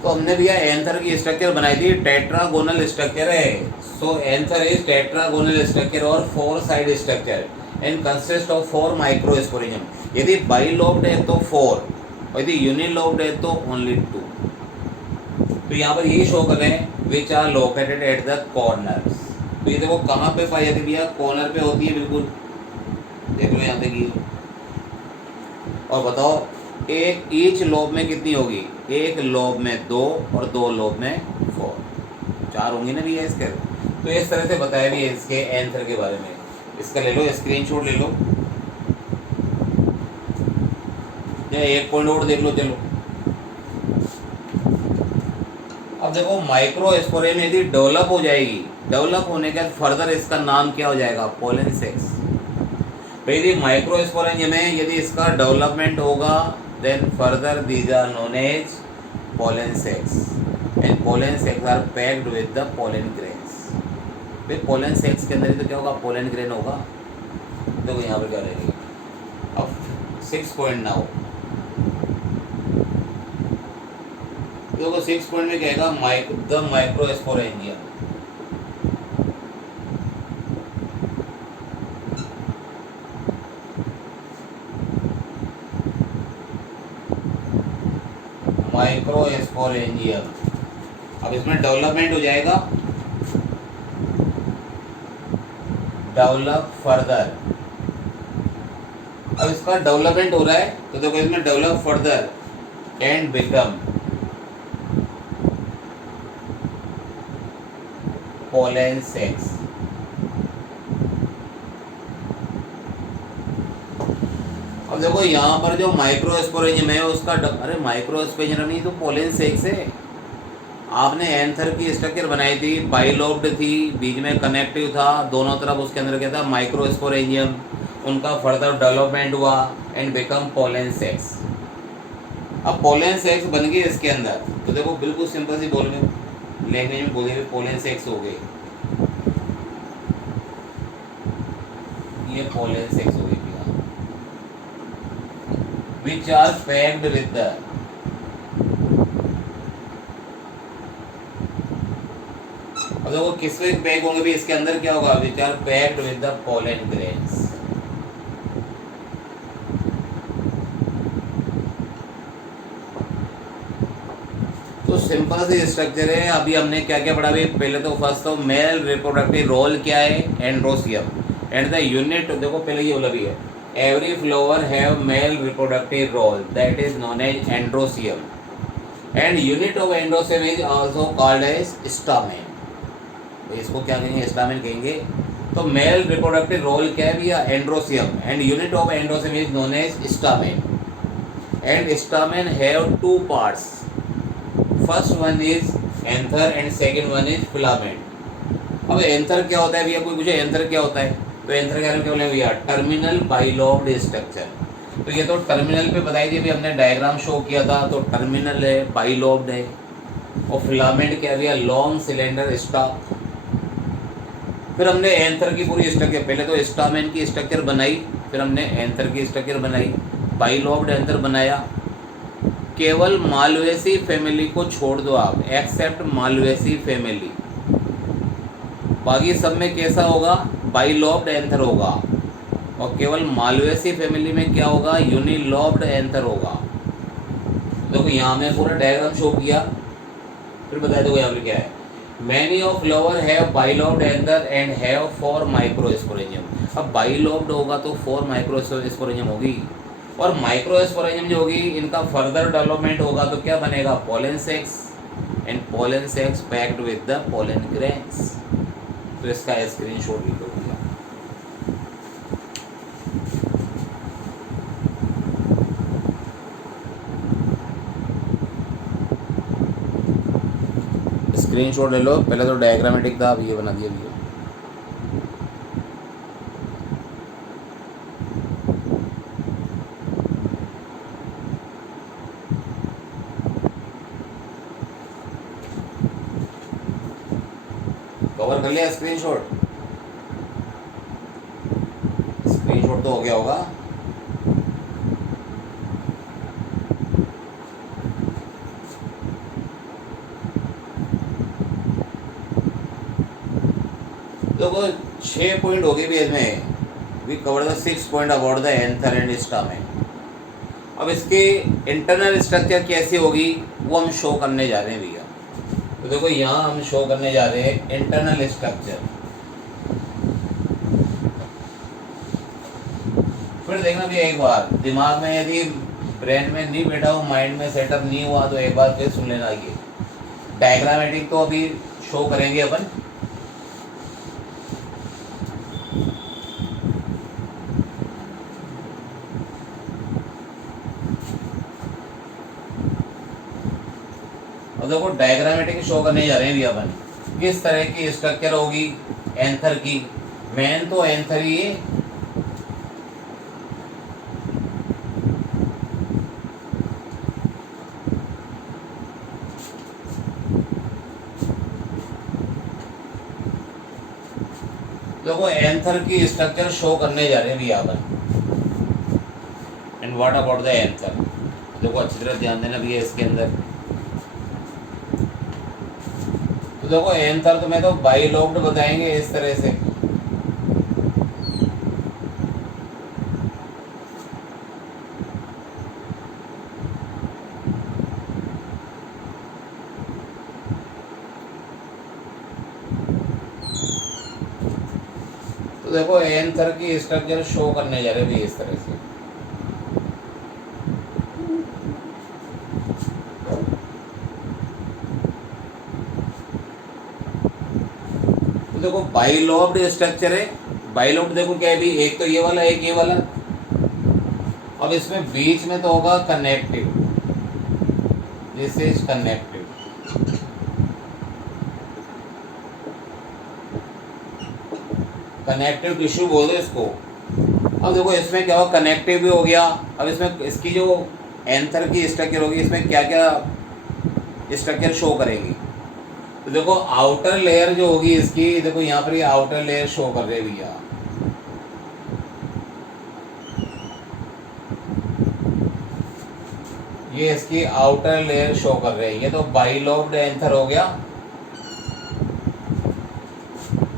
तो हमने भैया एंथर की स्ट्रक्चर बनाई थी, टेट्रागोनल स्ट्रक्चर है। So anther is tetragonal structure और 4 side structure and consist of 4 microsporangium. यदि बाइलोब्ड है तो 4 और यदि यूनिलोब्ड है तो ओनली 2। तो यहाँ पर यही शो कर रहे हैं which are located at the corners. तो ये देखो कहाँ पे पाई जाती है भैया? कॉर्नर पे होती है, बिल्कुल देख लो यहाँ तक ये। और बताओ एक ईच लोब में कितनी होगी? एक लोब में 2 और 2 लोब में 4, 4 होंगी ना भैया इसके। तो इस तरह से बताया भी है इसके एंथर के बारे में। इसका ले लो स्क्रीनशॉट ले लो या एक पॉइंट और देख लो। चलो अब देखो माइक्रोस्पोरेंजियम यदि डेवलप हो जाएगी, डेवलप होने के बाद फर्दर इसका नाम क्या हो जाएगा? Pollen sacs. तो यदि माइक्रोस्पोरेंजियम में यदि इसका डेवलपमेंट होगा then further these are known as pollen sacs and pollen sacs are packed with the pollen grains. भाई पोलन सेक्स के अंदर ही तो क्या होगा? पोलन ग्रेन होगा। देखो यहाँ पर क्या रहेगी। अब 6 पॉइंट ना हो, देखो 6 पॉइंट में क्या आएगा? The microsporangium. माइक्रोस्पोरेंजियम। अब इसमें डेवलपमेंट हो जाएगा, डेवलप फर्दर अब इसका डेवलपमेंट हो रहा है तो देखो इसमें develop further and become pollen sacs. अब देखो यहाँ पर जो माइक्रोस्पोरेंजियम है उसका अरे माइक्रोस्पोरेंजियम नहीं तो पोलन सेक्स है। आपने एंथर की स्ट्रक्चर बनाई थी, बाइलोब्ड थी, बीच में कनेक्टिव था, दोनों तरफ उसके अंदर क्या था माइक्रोस्पोरेंजियम, उनका फर्दर डेवलपमेंट हुआ एंड बिकम पोलन सेक्स। अब पोलन सेक्स बन गई इसके अंदर तो देखो बिल्कुल सिंपल सी बोल में लैंग्वेज में बोले पोलन सेक्स हो गई, ये पोलन सेक्स हो गई which are packed with the अब देखो किसमें पैक होंगे भी इसके अंदर क्या होगा which are packed with the pollen grains। तो सिंपल सी स्ट्रक्चर है। अभी हमने क्या क्या पढ़ा भाई, पहले तो फर्स्ट तो मेल रिप्रोडक्टिव रोल क्या है एंड्रोसियम एंड द यूनिट, देखो पहले ये बोला भी है every flower have male reproductive role that is known as androecium and unit of androecium is also called as stamen। तो इसको क्या कहेंगे स्टामेन कहेंगे। तो मेल रिप्रोडक्टिव रोल क्या है भैया androecium and unit of androecium is known as stamen and stamen have two parts, first one is anther and second one is filament. अब एंथर क्या होता है भैया, कोई पूछे एंथर क्या होता है तो एंथर क्या बोले भैया टर्मिनल बाइलोब्ड स्ट्रक्चर। तो ये तो टर्मिनल पे बताई थी अभी हमने डायग्राम शो किया था, तो टर्मिनल है बाइलोब्ड है और फिलामेंट क्या भैया लॉन्ग सिलेंडर स्टॉक। फिर हमने एंथर की पूरी स्ट्रक्चर, पहले तो स्टामेन की स्ट्रक्चर बनाई, फिर हमने एंथर की स्ट्रक्चर बनाई, बाइलोब्ड एंथर बनाया। केवल मालवेसी फैमिली को छोड़ दो आप, एक्सेप्ट मालवेसी फैमिली, बाकी सब में कैसा होगा बाइलोब्ड एंथर होगा और केवल मालवेसी फैमिली में क्या होगा यूनिलोब्ड एंथर होगा। देखो यहाँ में पूरा डायग्राम शो किया, फिर बता दो यहाँ पे क्या है। Many of flower have bilobed anther and have 4 microsporangium. अब बाइलोब्ड होगा तो 4 माइक्रोस्पोरेंजियम होगी और माइक्रोस्पोरेंजियम जो होगी इनका फर्दर डेवलपमेंट होगा तो क्या बनेगा pollen sacs and pollen sex packed with the pollen grains. तो इसका स्क्रीनशॉट भी लो भैया। स्क्रीनशॉट ले लो, पहले तो डायग्रामेटिक था अब ये बना दिया भैया। कवर कर लिया स्क्रीनशॉट, स्क्रीनशॉट तो हो गया होगा। देखो 6 पॉइंट हो गए भी इसमें, we cover the 6 point about the anther and stamen. अब इसके इंटरनल स्ट्रक्चर कैसी होगी वो हम शो करने जा रहे हैं भैया। तो देखो यहाँ हम शो करने जा रहे हैं इंटरनल स्ट्रक्चर। फिर देखना भी एक बार दिमाग में यदि ब्रेन में नहीं बैठा हो, माइंड में सेटअप नहीं हुआ तो एक बार फिर सुन लेना। ये डायग्रामेटिक तो अभी शो करेंगे अपन, और देखो डायग्रामेटिक शो करने जा रहे हैं भी अपन किस तरह की स्ट्रक्चर होगी एंथर की। मेन तो एंथर ही है, देखो एंथर की स्ट्रक्चर शो करने जा रहे हैं भी अपन। And what about the anther, देखो अच्छी तरह ध्यान देना भी है इसके अंदर। तो देखो एंथर तुम्हें तो बाइलोब्ड बताएंगे इस तरह से। तो देखो एंथर की स्ट्रक्चर शो करने जा रहे भी इस तरह से। देखो बाइलॉब्ड स्ट्रक्चर है, बाइलॉब्ड देखो क्या है भी, एक तो ये वाला एक ये वाला, अब इसमें बीच में तो होगा connective, this is connective. Connective tissue बोल दो इसको। अब देखो इसमें क्या होगा, कनेक्टिव भी हो गया। अब इसमें इसकी जो एंथर की स्ट्रक्चर होगी, इसमें क्या क्या स्ट्रक्चर शो करेगी। तो देखो आउटर लेयर जो होगी इसकी, देखो यहाँ पर ये आउटर लेयर शो कर रहे हैं भैया, ये इसकी आउटर लेयर शो कर रहे हैं। ये तो बाइलॉब्ड एंथर हो गया।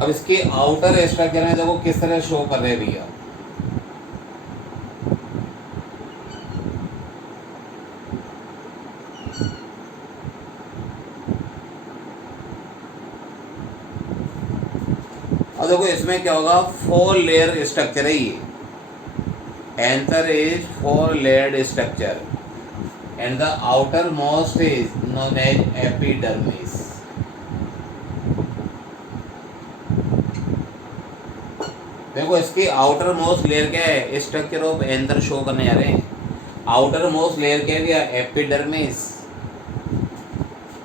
अब इसके आउटर स्ट्रक्चर में देखो किस तरह शो कर रहे हैं भैया, अब देखो इसमें क्या होगा, 4 लेयर स्ट्रक्चर है ये। Anther is 4 layered structure and the outer most is known as epidermis. देखो इसकी आउटर मोस्ट लेयर क्या है, स्ट्रक्चर ऑफ एंथर शो करने जा रहे हैं। आउटर मोस्ट लेयर क्या है, epidermis,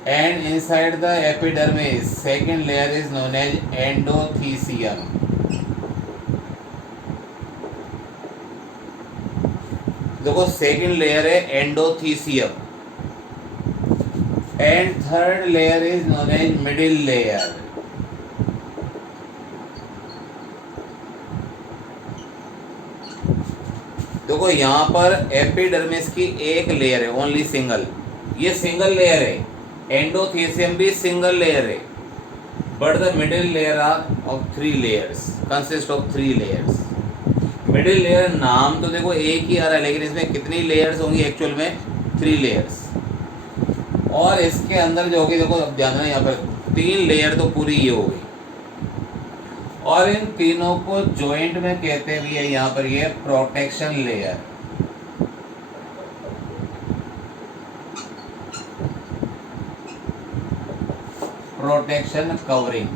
and inside the epidermis second layer is known as endothecium. देखो सेकंड लेयर है endothecium and third layer is known as middle layer. देखो यहाँ पर एपिडर्मिस की एक लेयर है, ओनली सिंगल, ये सिंगल लेयर है। एंडोथीसियम भी सिंगल लेयर है, but the middle layer are of 3 layers, consist of 3 layers. Middle layer नाम तो देखो एक ही आ रहा है, लेकिन इसमें कितनी लेयर्स होंगी एक्चुअल में, 3 लेयर्स। और इसके अंदर जो होगी, देखो अब ध्यान देना, यहाँ पर 3 लेयर तो पूरी ये होगी, और इन तीनों को जॉइंट में कहते भी है यहाँ पर ये प्रोटेक्शन लेयर। Protection covering.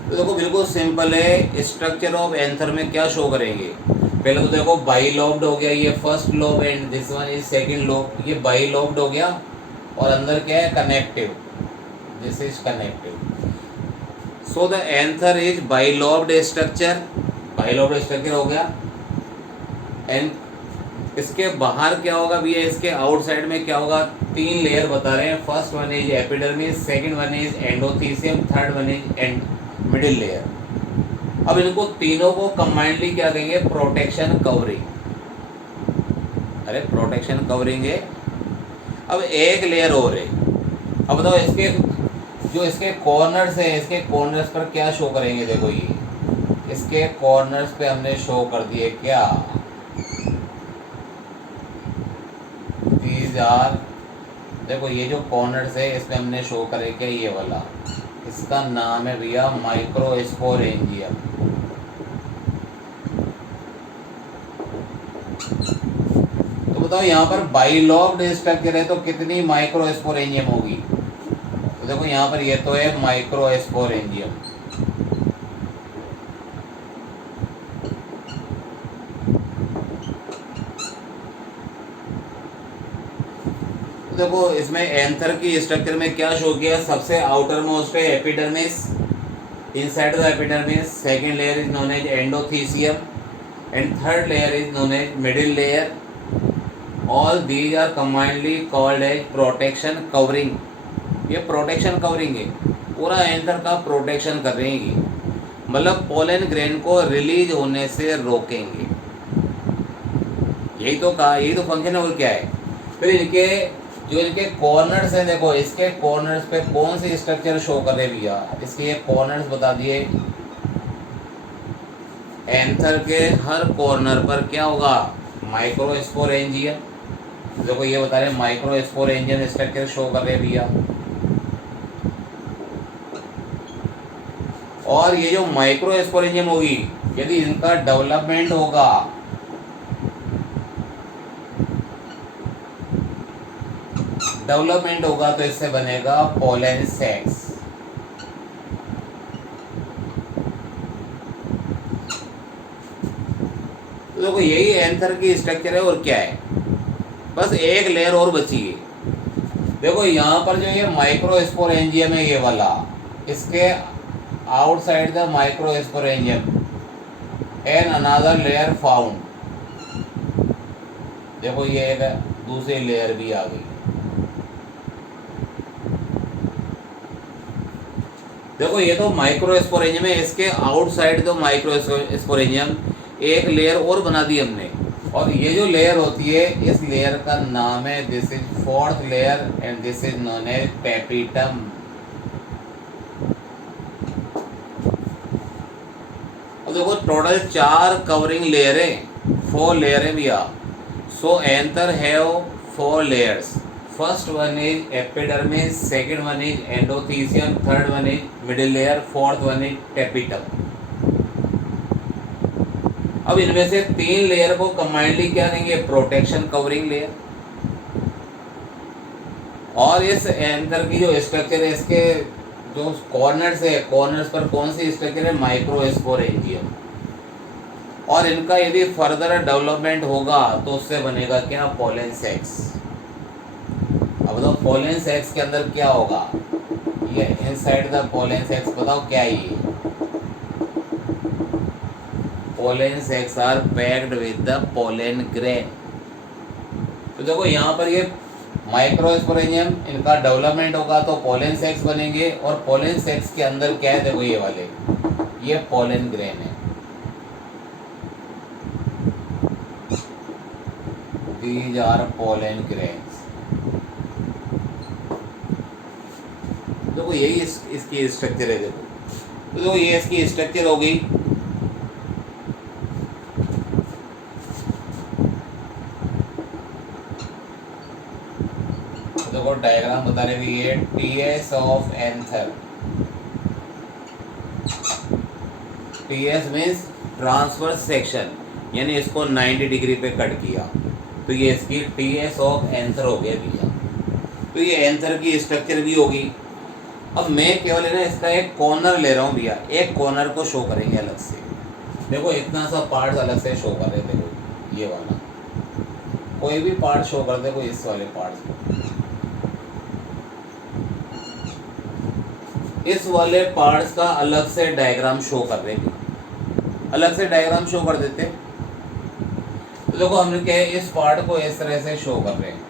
तो देखो बिल्कुल सिंपल है, स्ट्रक्चर ऑफ एंथर में क्या शो करेंगे। पहले तो देखो बाइलॉब्ड हो गया, ये first lobe and this one is second lobe, ये बाइलॉब्ड हो गया। और अंदर क्या है, connective, this is connective. So the anther is bilobed structure, bilobed structure हो गया। एंड इसके बाहर क्या होगा भैया, इसके आउटसाइड में क्या होगा, 3 लेयर बता रहे हैं। First one is epidermis, second one is endothecium, third one is middle layer. अब इनको तीनों को कंबाइंडली क्या कहेंगे, प्रोटेक्शन कवरिंग। अरे प्रोटेक्शन कवरिंग है। अब एक लेयर और है। अब बताओ इसके जो इसके कॉर्नर्स है, इसके कॉर्नर्स पर क्या शो करेंगे। देखो ये इसके कॉर्नर्स पे हमने शो कर दिए क्या, दीज आर, देखो ये जो कॉर्नर्स है इसमें हमने शो करे क्या, ये वाला, इसका नाम है भैया माइक्रोस्पोरेंजियम। तो बताओ यहाँ पर बाइलॉब्ड स्ट्रक्चर है तो कितनी माइक्रोस्पोरेंजियम होगी। तो देखो यहाँ पर ये तो है माइक्रोस्पोरेंजियम। देखो इसमें एंथर की स्ट्रक्चर में क्या शो किया, सबसे आउटर मोस्ट है epidermis, inside the epidermis second layer is known as endothecium and third layer is known as middle layer. All these are combinedly called as protection covering. ये प्रोटेक्शन कवरिंग है, पूरा एंथर का प्रोटेक्शन कर रही है, मतलब पोलन ग्रेन को रिलीज होने से रोकेंगे। यही तो कहा, यही तो फंक्शन है, और क्या है। फिर इनके जो इनके कॉर्नर्स हैं, देखो इसके कॉर्नर्स पे कौन सी स्ट्रक्चर शो कर रहे भैया, इसके ये कॉर्नर्स बता दिए। एंथर के हर कॉर्नर पर क्या होगा, माइक्रोस्पोरेंजियम। देखो ये बता रहे माइक्रोस्पोरेंजियम स्ट्रक्चर शो कर रहे भैया। और ये जो माइक्रोस्पोरेंजियम होगी, यदि इनका डेवलपमेंट होगा डेवलपमेंट होगा तो इससे बनेगा पोलन सेक्स। तो देखो यही एंथर की स्ट्रक्चर है और क्या है, बस एक लेयर और बची है। देखो यहाँ पर जो ये माइक्रोस्पोरेंजियम है ये वाला, इसके outside the microsporangium an another layer found. देखो ये एक दूसरी लेयर भी आ गई। देखो ये तो माइक्रोस्पोरेंजियम है, इसके आउटसाइड तो माइक्रोस्पोरेंजियम एक लेयर और बना दी हमने, और ये जो लेयर होती है इस लेयर का नाम है, this is fourth layer and this is known as tapetum. और देखो टोटल 4 कवरिंग लेयर है, 4 लेयर है भैया। So anther have 4 layers. First one is epidermis, second one is endothecium, third one is middle layer, fourth one is tapetum. अब इनमें से 3 लेयर को कंबाइंडली क्या देंगे, प्रोटेक्शन कवरिंग लेयर। और इस एंथर की जो स्ट्रक्चर है, इसके जो कॉर्नर्स है, कॉर्नर्स पर कौन सी स्ट्रक्चर है, माइक्रोस्पोरेंजियम। और इनका यदि फर्दर डेवलपमेंट होगा तो उससे बनेगा क्या, पोलन सेक्स। अब बताओ पोलन सेक्स के अंदर क्या होगा, ये इनसाइड द पोलन सेक्स, बताओ क्या है ये, pollen sacs are packed with the pollen grain. तो देखो यहाँ पर ये माइक्रोस्पोरेंजियम, इनका डेवलपमेंट होगा तो पोलन सेक्स बनेंगे, और पोलन सेक्स के अंदर क्या है, देखो ये वाले, ये पोलन ग्रेन है। These are pollen grains। देखो यही इसकी स्ट्रक्चर है। देखो तो देखो ये इसकी स्ट्रक्चर हो गई। देखो डायग्राम बता रहे भी, ये TS of anther. TS means transverse section, यानी इसको 90 डिग्री पे कट किया, तो ये इसकी टीएस ऑफ एंथर हो गया भैया। तो ये एंथर की स्ट्रक्चर भी होगी। अब मैं केवल है ना इसका एक कॉर्नर ले रहा हूँ भैया, एक कॉर्नर को शो करेंगे अलग से। देखो इतना सा पार्ट अलग से शो कर रहे थे, देखो ये वाला, कोई भी पार्ट शो कर दे, कोई इस वाले पार्ट को, इस वाले पार्ट्स का अलग से डायग्राम शो कर रहे हैं, अलग से डायग्राम शो कर देते। तो देखो हमने क्या है, इस पार्ट को इस तरह से शो कर रहे हैं।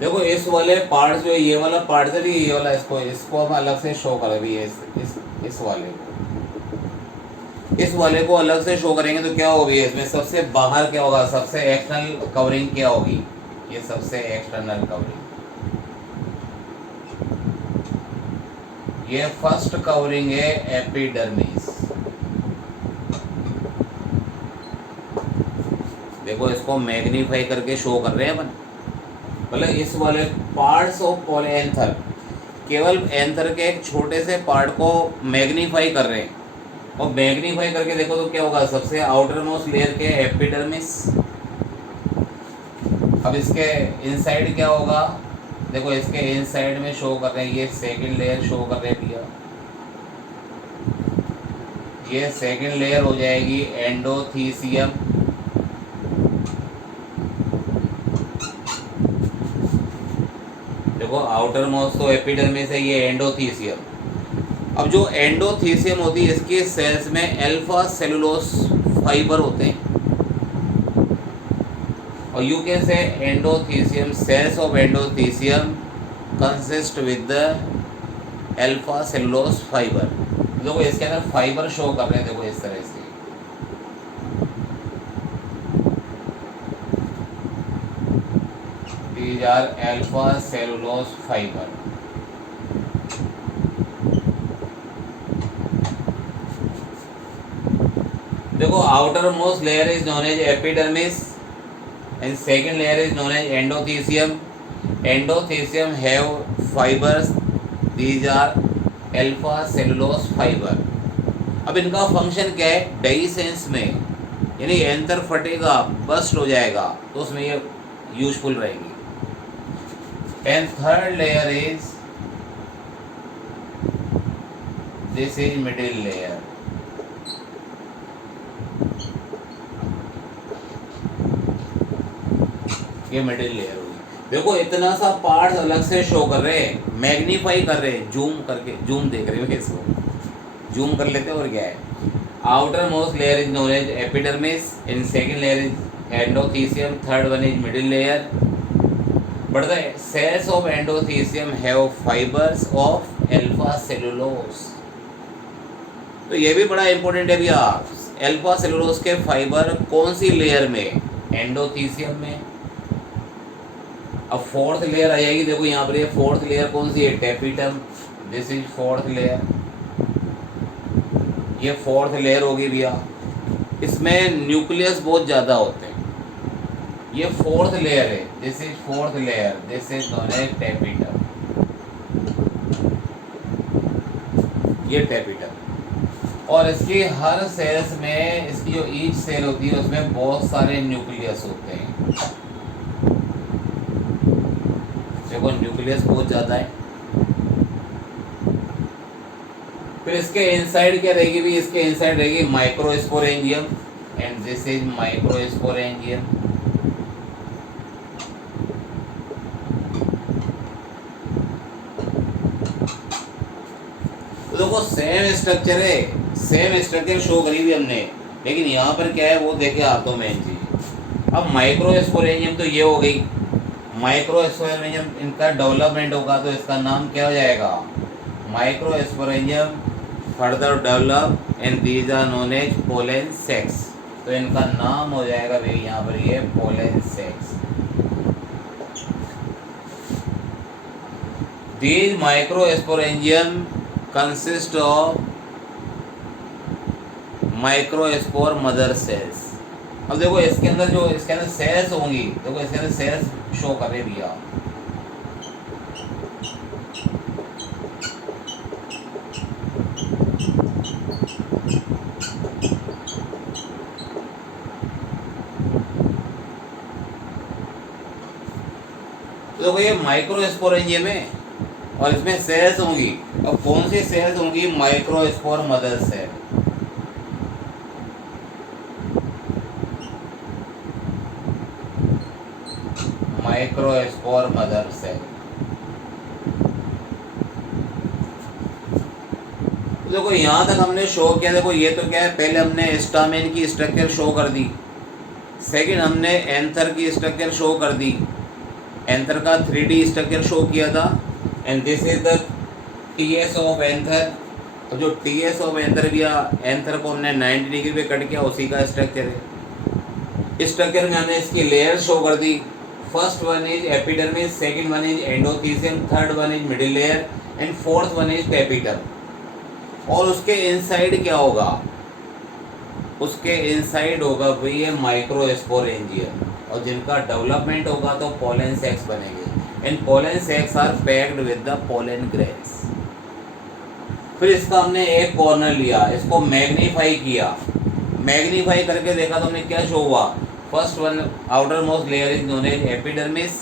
देखो इस वाले पार्ट जो ये वाला पार्ट है, ये वाला, इसको हम अलग से शो करें भी, इस वाले को, इस वाले को अलग से शो करेंगे तो क्या होगी, इसमें सबसे बाहर क्या होगा, सबसे एक्सटर्नल कवरिंग क्या होगी, ये सबसे एक्सटर्नल कवरिंग, ये फर्स्ट कवरिंग है एपिडर्मिस। देखो इसको मैग्नीफाई करके शो कर रहे हैं अपन, मतलब इस वाले पार्ट्स ऑफ पोलेंथर, केवल एंथर के एक छोटे से पार्ट को मैग्नीफाई कर रहे हैं, और मैग्नीफाई करके देखो तो क्या होगा, सबसे आउटर मोस्ट लेयर के एपिडर्मिस। अब इसके इनसाइड क्या होगा, देखो इसके इनसाइड में शो कर रहे हैं, ये सेकंड लेयर शो कर रहे हैं भैया, ये सेकंड लेयर हो जाएगी एंडोथीसियम। देखो आउटर मोस्ट तो एपिडर्मिस है, ये एंडोथीसियम। अब जो एंडोथीसियम होती है, इसके सेल्स में अल्फा सेलुलोस फाइबर होते हैं, और you can say endothecium, cells of endothecium consist with the alpha cellulose fibre. देखो इसके अंदर फाइबर शो कर रहे हैं, देखो इस तरह से, these are alpha cellulose fiber। देखो outer most layer is known as epidermis, and second layer is known as endothecium. Endothecium have fibers, these are alpha cellulose fiber. अब इनका फंक्शन क्या है, डाइसेंस में, यानी एंथर फटेगा, बस्ट हो जाएगा तो उसमें ये यूजफुल रहेगी. And third layer is, this is middle layer. ये मिडिल लेयर होगी. देखो इतना सा पार्ट अलग से शो कर रहे हैं, मैग्नीफाई कर रहे हैं, जूम करके, जूम देख रहे हो इसको, जूम कर लेते हैं. और क्या है, outer most layer is known as epidermis, in second layer is endothecium, third one is middle layer. But the cells of endothecium have fibres of alpha cellulose. तो ये भी बड़ा इंपॉर्टेंट है भैया. अल्फा सेलुलोज के फाइबर कौन सी लेयर में, एंडोथीसियम में. अब फोर्थ लेयर आ जाएगी. देखो यहाँ पर ये फोर्थ लेयर कौन सी है, tapetum. This is fourth layer. ये फोर्थ लेयर होगी भैया. इसमें न्यूक्लियस बहुत ज़्यादा होते हैं. ये फोर्थ लेयर है. This is fourth layer. This is known as tapetum. ये टेपिटम. और इसकी हर सेल्स में, इसकी जो ईच सेल होती है उसमें बहुत सारे न्यूक्लियस होते हैं. देखो न्यूक्लियस बहुत ज़्यादा है. फिर इसके इनसाइड क्या रहेगी भी, इसके इनसाइड रहेगी microsporangium. And this is microsporangium. तो देखो सेम स्ट्रक्चर है, सेम स्ट्रक्चर शो करी हुई हमने, लेकिन यहाँ पर क्या है वो देखे हाथों में चीज. अब माइक्रोस्पोरेंजियम तो ये हो गई. माइक्रोस्पोरेंजियम इनका डेवलपमेंट होगा तो इसका नाम क्या हो जाएगा, microsporangium further develop and these are known as pollen sacs. तो इनका नाम हो जाएगा भाई यहाँ पर ये pollen sacs. These microsporangium consist of microspore mother cells. अब देखो इसके अंदर जो, इसके अंदर सेल्स होंगी, देखो इसके अंदर सेल्स शो कर रहे भैया. तो देखो ये माइक्रोस्पोरेंजियम है और इसमें सेल्स होंगी. अब कौन सी सेल्स होंगी, microspore mother cell. Microspore mother cell. देखो यहाँ तक हमने शो किया. देखो ये तो क्या है, पहले हमने स्टामेन की स्ट्रक्चर शो कर दी, सेकंड हमने एंथर की स्ट्रक्चर शो कर दी, एंथर का 3D स्ट्रक्चर शो किया था. And this is the TS of anther. तो जो टीएस ऑफ एंथर भी, एंथर को हमने 90 डिग्री पे कट किया, उसी का स्ट्रक्चर है. इस स्ट्रक्चर में हमने इसकी लेयर शो कर दी. First one is epidermis, second one is endothecium, third one is middle layer and fourth one is tapetum. और उसके इनसाइड क्या होगा, उसके इनसाइड होगा भाई ये माइक्रोस्पोरेंजियम. और जिनका डेवलपमेंट होगा तो पोलन सेक्स बनेंगे. And pollen sacs are packed with the pollen grains. फिर इसका हमने एक कॉर्नर लिया, इसको मैग्नीफाई किया. मैग्नीफाई करके देखा तो हमने क्या शो हुआ, first one outer most layer is known as epidermis,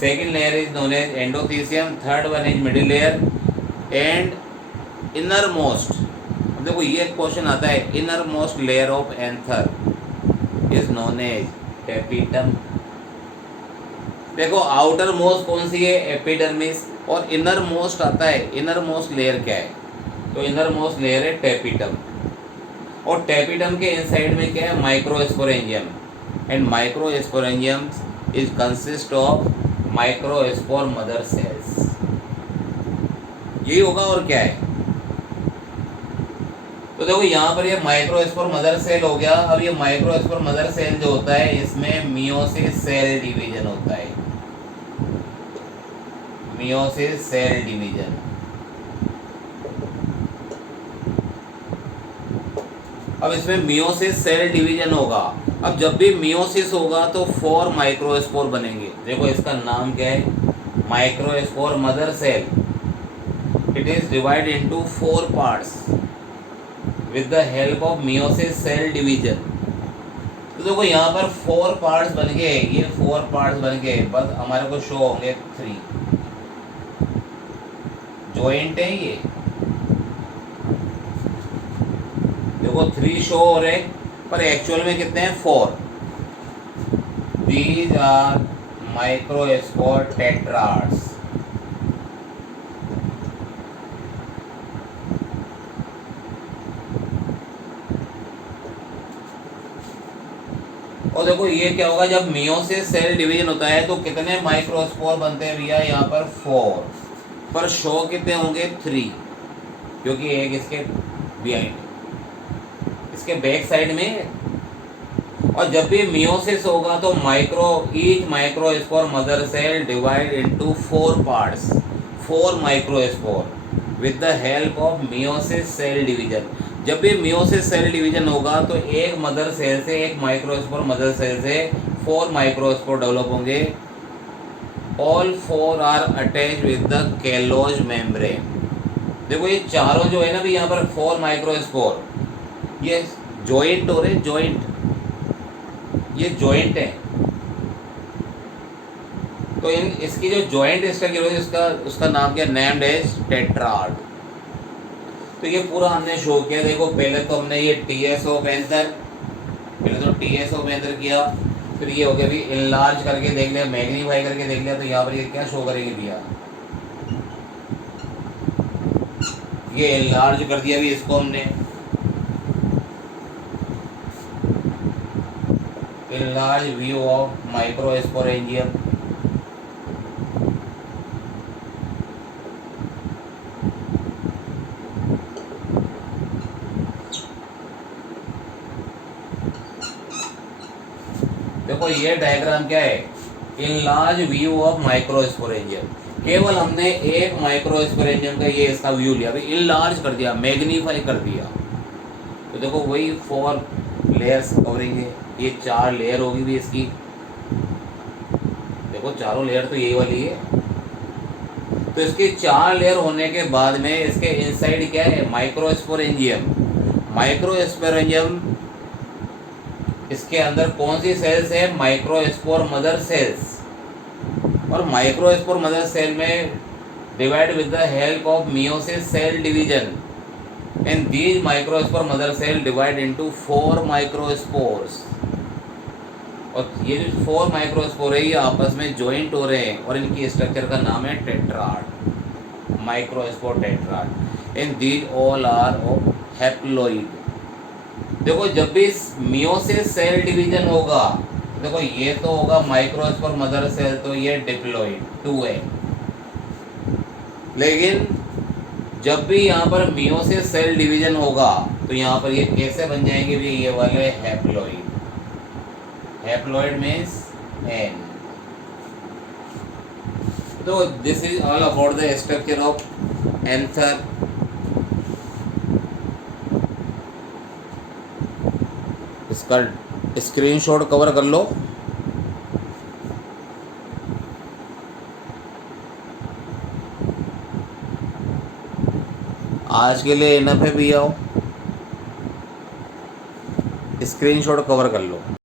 second layer is known as endothecium, third one is middle layer and inner most. देखो ये क्वेश्चन आता है, inner most layer of anther is known as tapetum. देखो आउटर मोस्ट कौन सी है, एपिडर्मिस. और इनर मोस्ट आता है, इनर मोस्ट लेयर क्या है, तो इनर मोस्ट लेयर है टेपिटम. और टेपिटम के इनसाइड में क्या है, microsporangium. And microsporangium is consist of microspore mother sales. यही होगा और क्या है. तो देखो यहाँ पर ये माइक्रोस्पोर मदर सेल हो गया. अब ये माइक्रोस्पोर मदर सेल जो होता है इसमें मियोसिस सेल डिवीजन होता है. Meiosis cell division. अब इसमें मियोसिस सेल डिवीजन होगा अब जब भी मियोसिस होगा तो 4 माइक्रोस्पोर बनेंगे। देखो इसका नाम क्या है, microspore mother cell. It is divide into 4 parts with the help of meiosis cell division. तो देखो यहाँ पर 4 पार्ट्स बन गए, ये 4 पार्ट्स बन गए, बस हमारे को शो होंगे 3 जॉइंट है ये। देखो 3 शो हो रहे, पर एक्चुअल में कितने हैं, 4। These are microspore tetrads. और देखो ये क्या होगा, जब मियोसिस सेल डिवीजन होता है तो कितने माइक्रोस्पोर बनते हैं भैया, यहाँ पर 4, पर शो कितने होंगे, 3, क्योंकि एक इसके बिहाइंड, इसके बैक साइड में। और जब भी मियोसिस होगा तो each microspore mother cell divide into 4 parts, 4 microspore with the help of meiosis cell division. जब भी मियोसिस सेल डिवीजन होगा तो एक मदर सेल से, एक माइक्रोस्पोर मदर सेल से 4 माइक्रोस्पोर डेवलप होंगे। All 4 are attach with the callose membrane. देखो ये चारों जो है ना भी यहाँ पर 4 माइक्रोस्पोर, ये जॉइंट हो रहे, जॉइंट, ये जॉइंट है। तो इन इसकी जो जॉइंट स्ट्रक्चर है इसका, उसका नाम क्या, नेम्ड एज टेट्राड। तो ये पूरा हमने शो किया। देखो पहले तो हमने ये TSO पैंथर, पहले तो TSO पैंथर किया, फिर ये हो गया भी इनलार्ज करके देख लिया, मैग्नीफाई करके देख लिया। तो यहाँ पर ये क्या शो करेंगे भैया, ये इनलार्ज कर दिया भी इसको हमने, इनलार्ज व्यू ऑफ माइक्रोस्पोरेंजियम। देखो ये डायग्राम क्या है, इनलार्ज व्यू ऑफ माइक्रोस्पोरेंजियम। केवल हमने एक माइक्रोस्पोरेंजियम का ये इसका व्यू लिया, अभी इनलार्ज कर दिया, मैग्नीफाई कर दिया। तो देखो वही 4 लेयर्स कवरिंग है, ये 4 लेयर होगी भी इसकी। देखो चारों लेयर तो यही वाली है। तो इसके 4 लेयर होने के बाद में इसके इनसाइड क्या है, माइक्रोस्पोरेंजियम। माइक्रोस्पोरेंजियम, इसके अंदर कौन सी सेल्स है, माइक्रोस्पोर मदर सेल्स। और माइक्रोस्पोर मदर सेल में divide with the help of meiosis cell division, and these microspore mother cell divide into 4 microspores. और ये जो 4 माइक्रोस्पोर है ये आपस में जॉइंट हो रहे हैं, और इनकी स्ट्रक्चर का नाम है tetrad, microspore tetrad. And these all are of haploid. देखो जब भी मियोसिस सेल डिवीजन होगा, देखो ये तो होगा माइक्रोस्पोर मदर सेल, तो ये डिप्लॉइड 2 है। लेकिन जब भी यहाँ पर मियोसिस सेल डिवीजन होगा तो यहाँ पर ये कैसे बन जाएंगे भी, ये वाले हैप्लॉइड। Haploid means N। तो this is all about the structure of anther. इसका स्क्रीनशॉट कवर कर लो। आज के लिए इनफ है भैया, स्क्रीनशॉट कवर कर लो।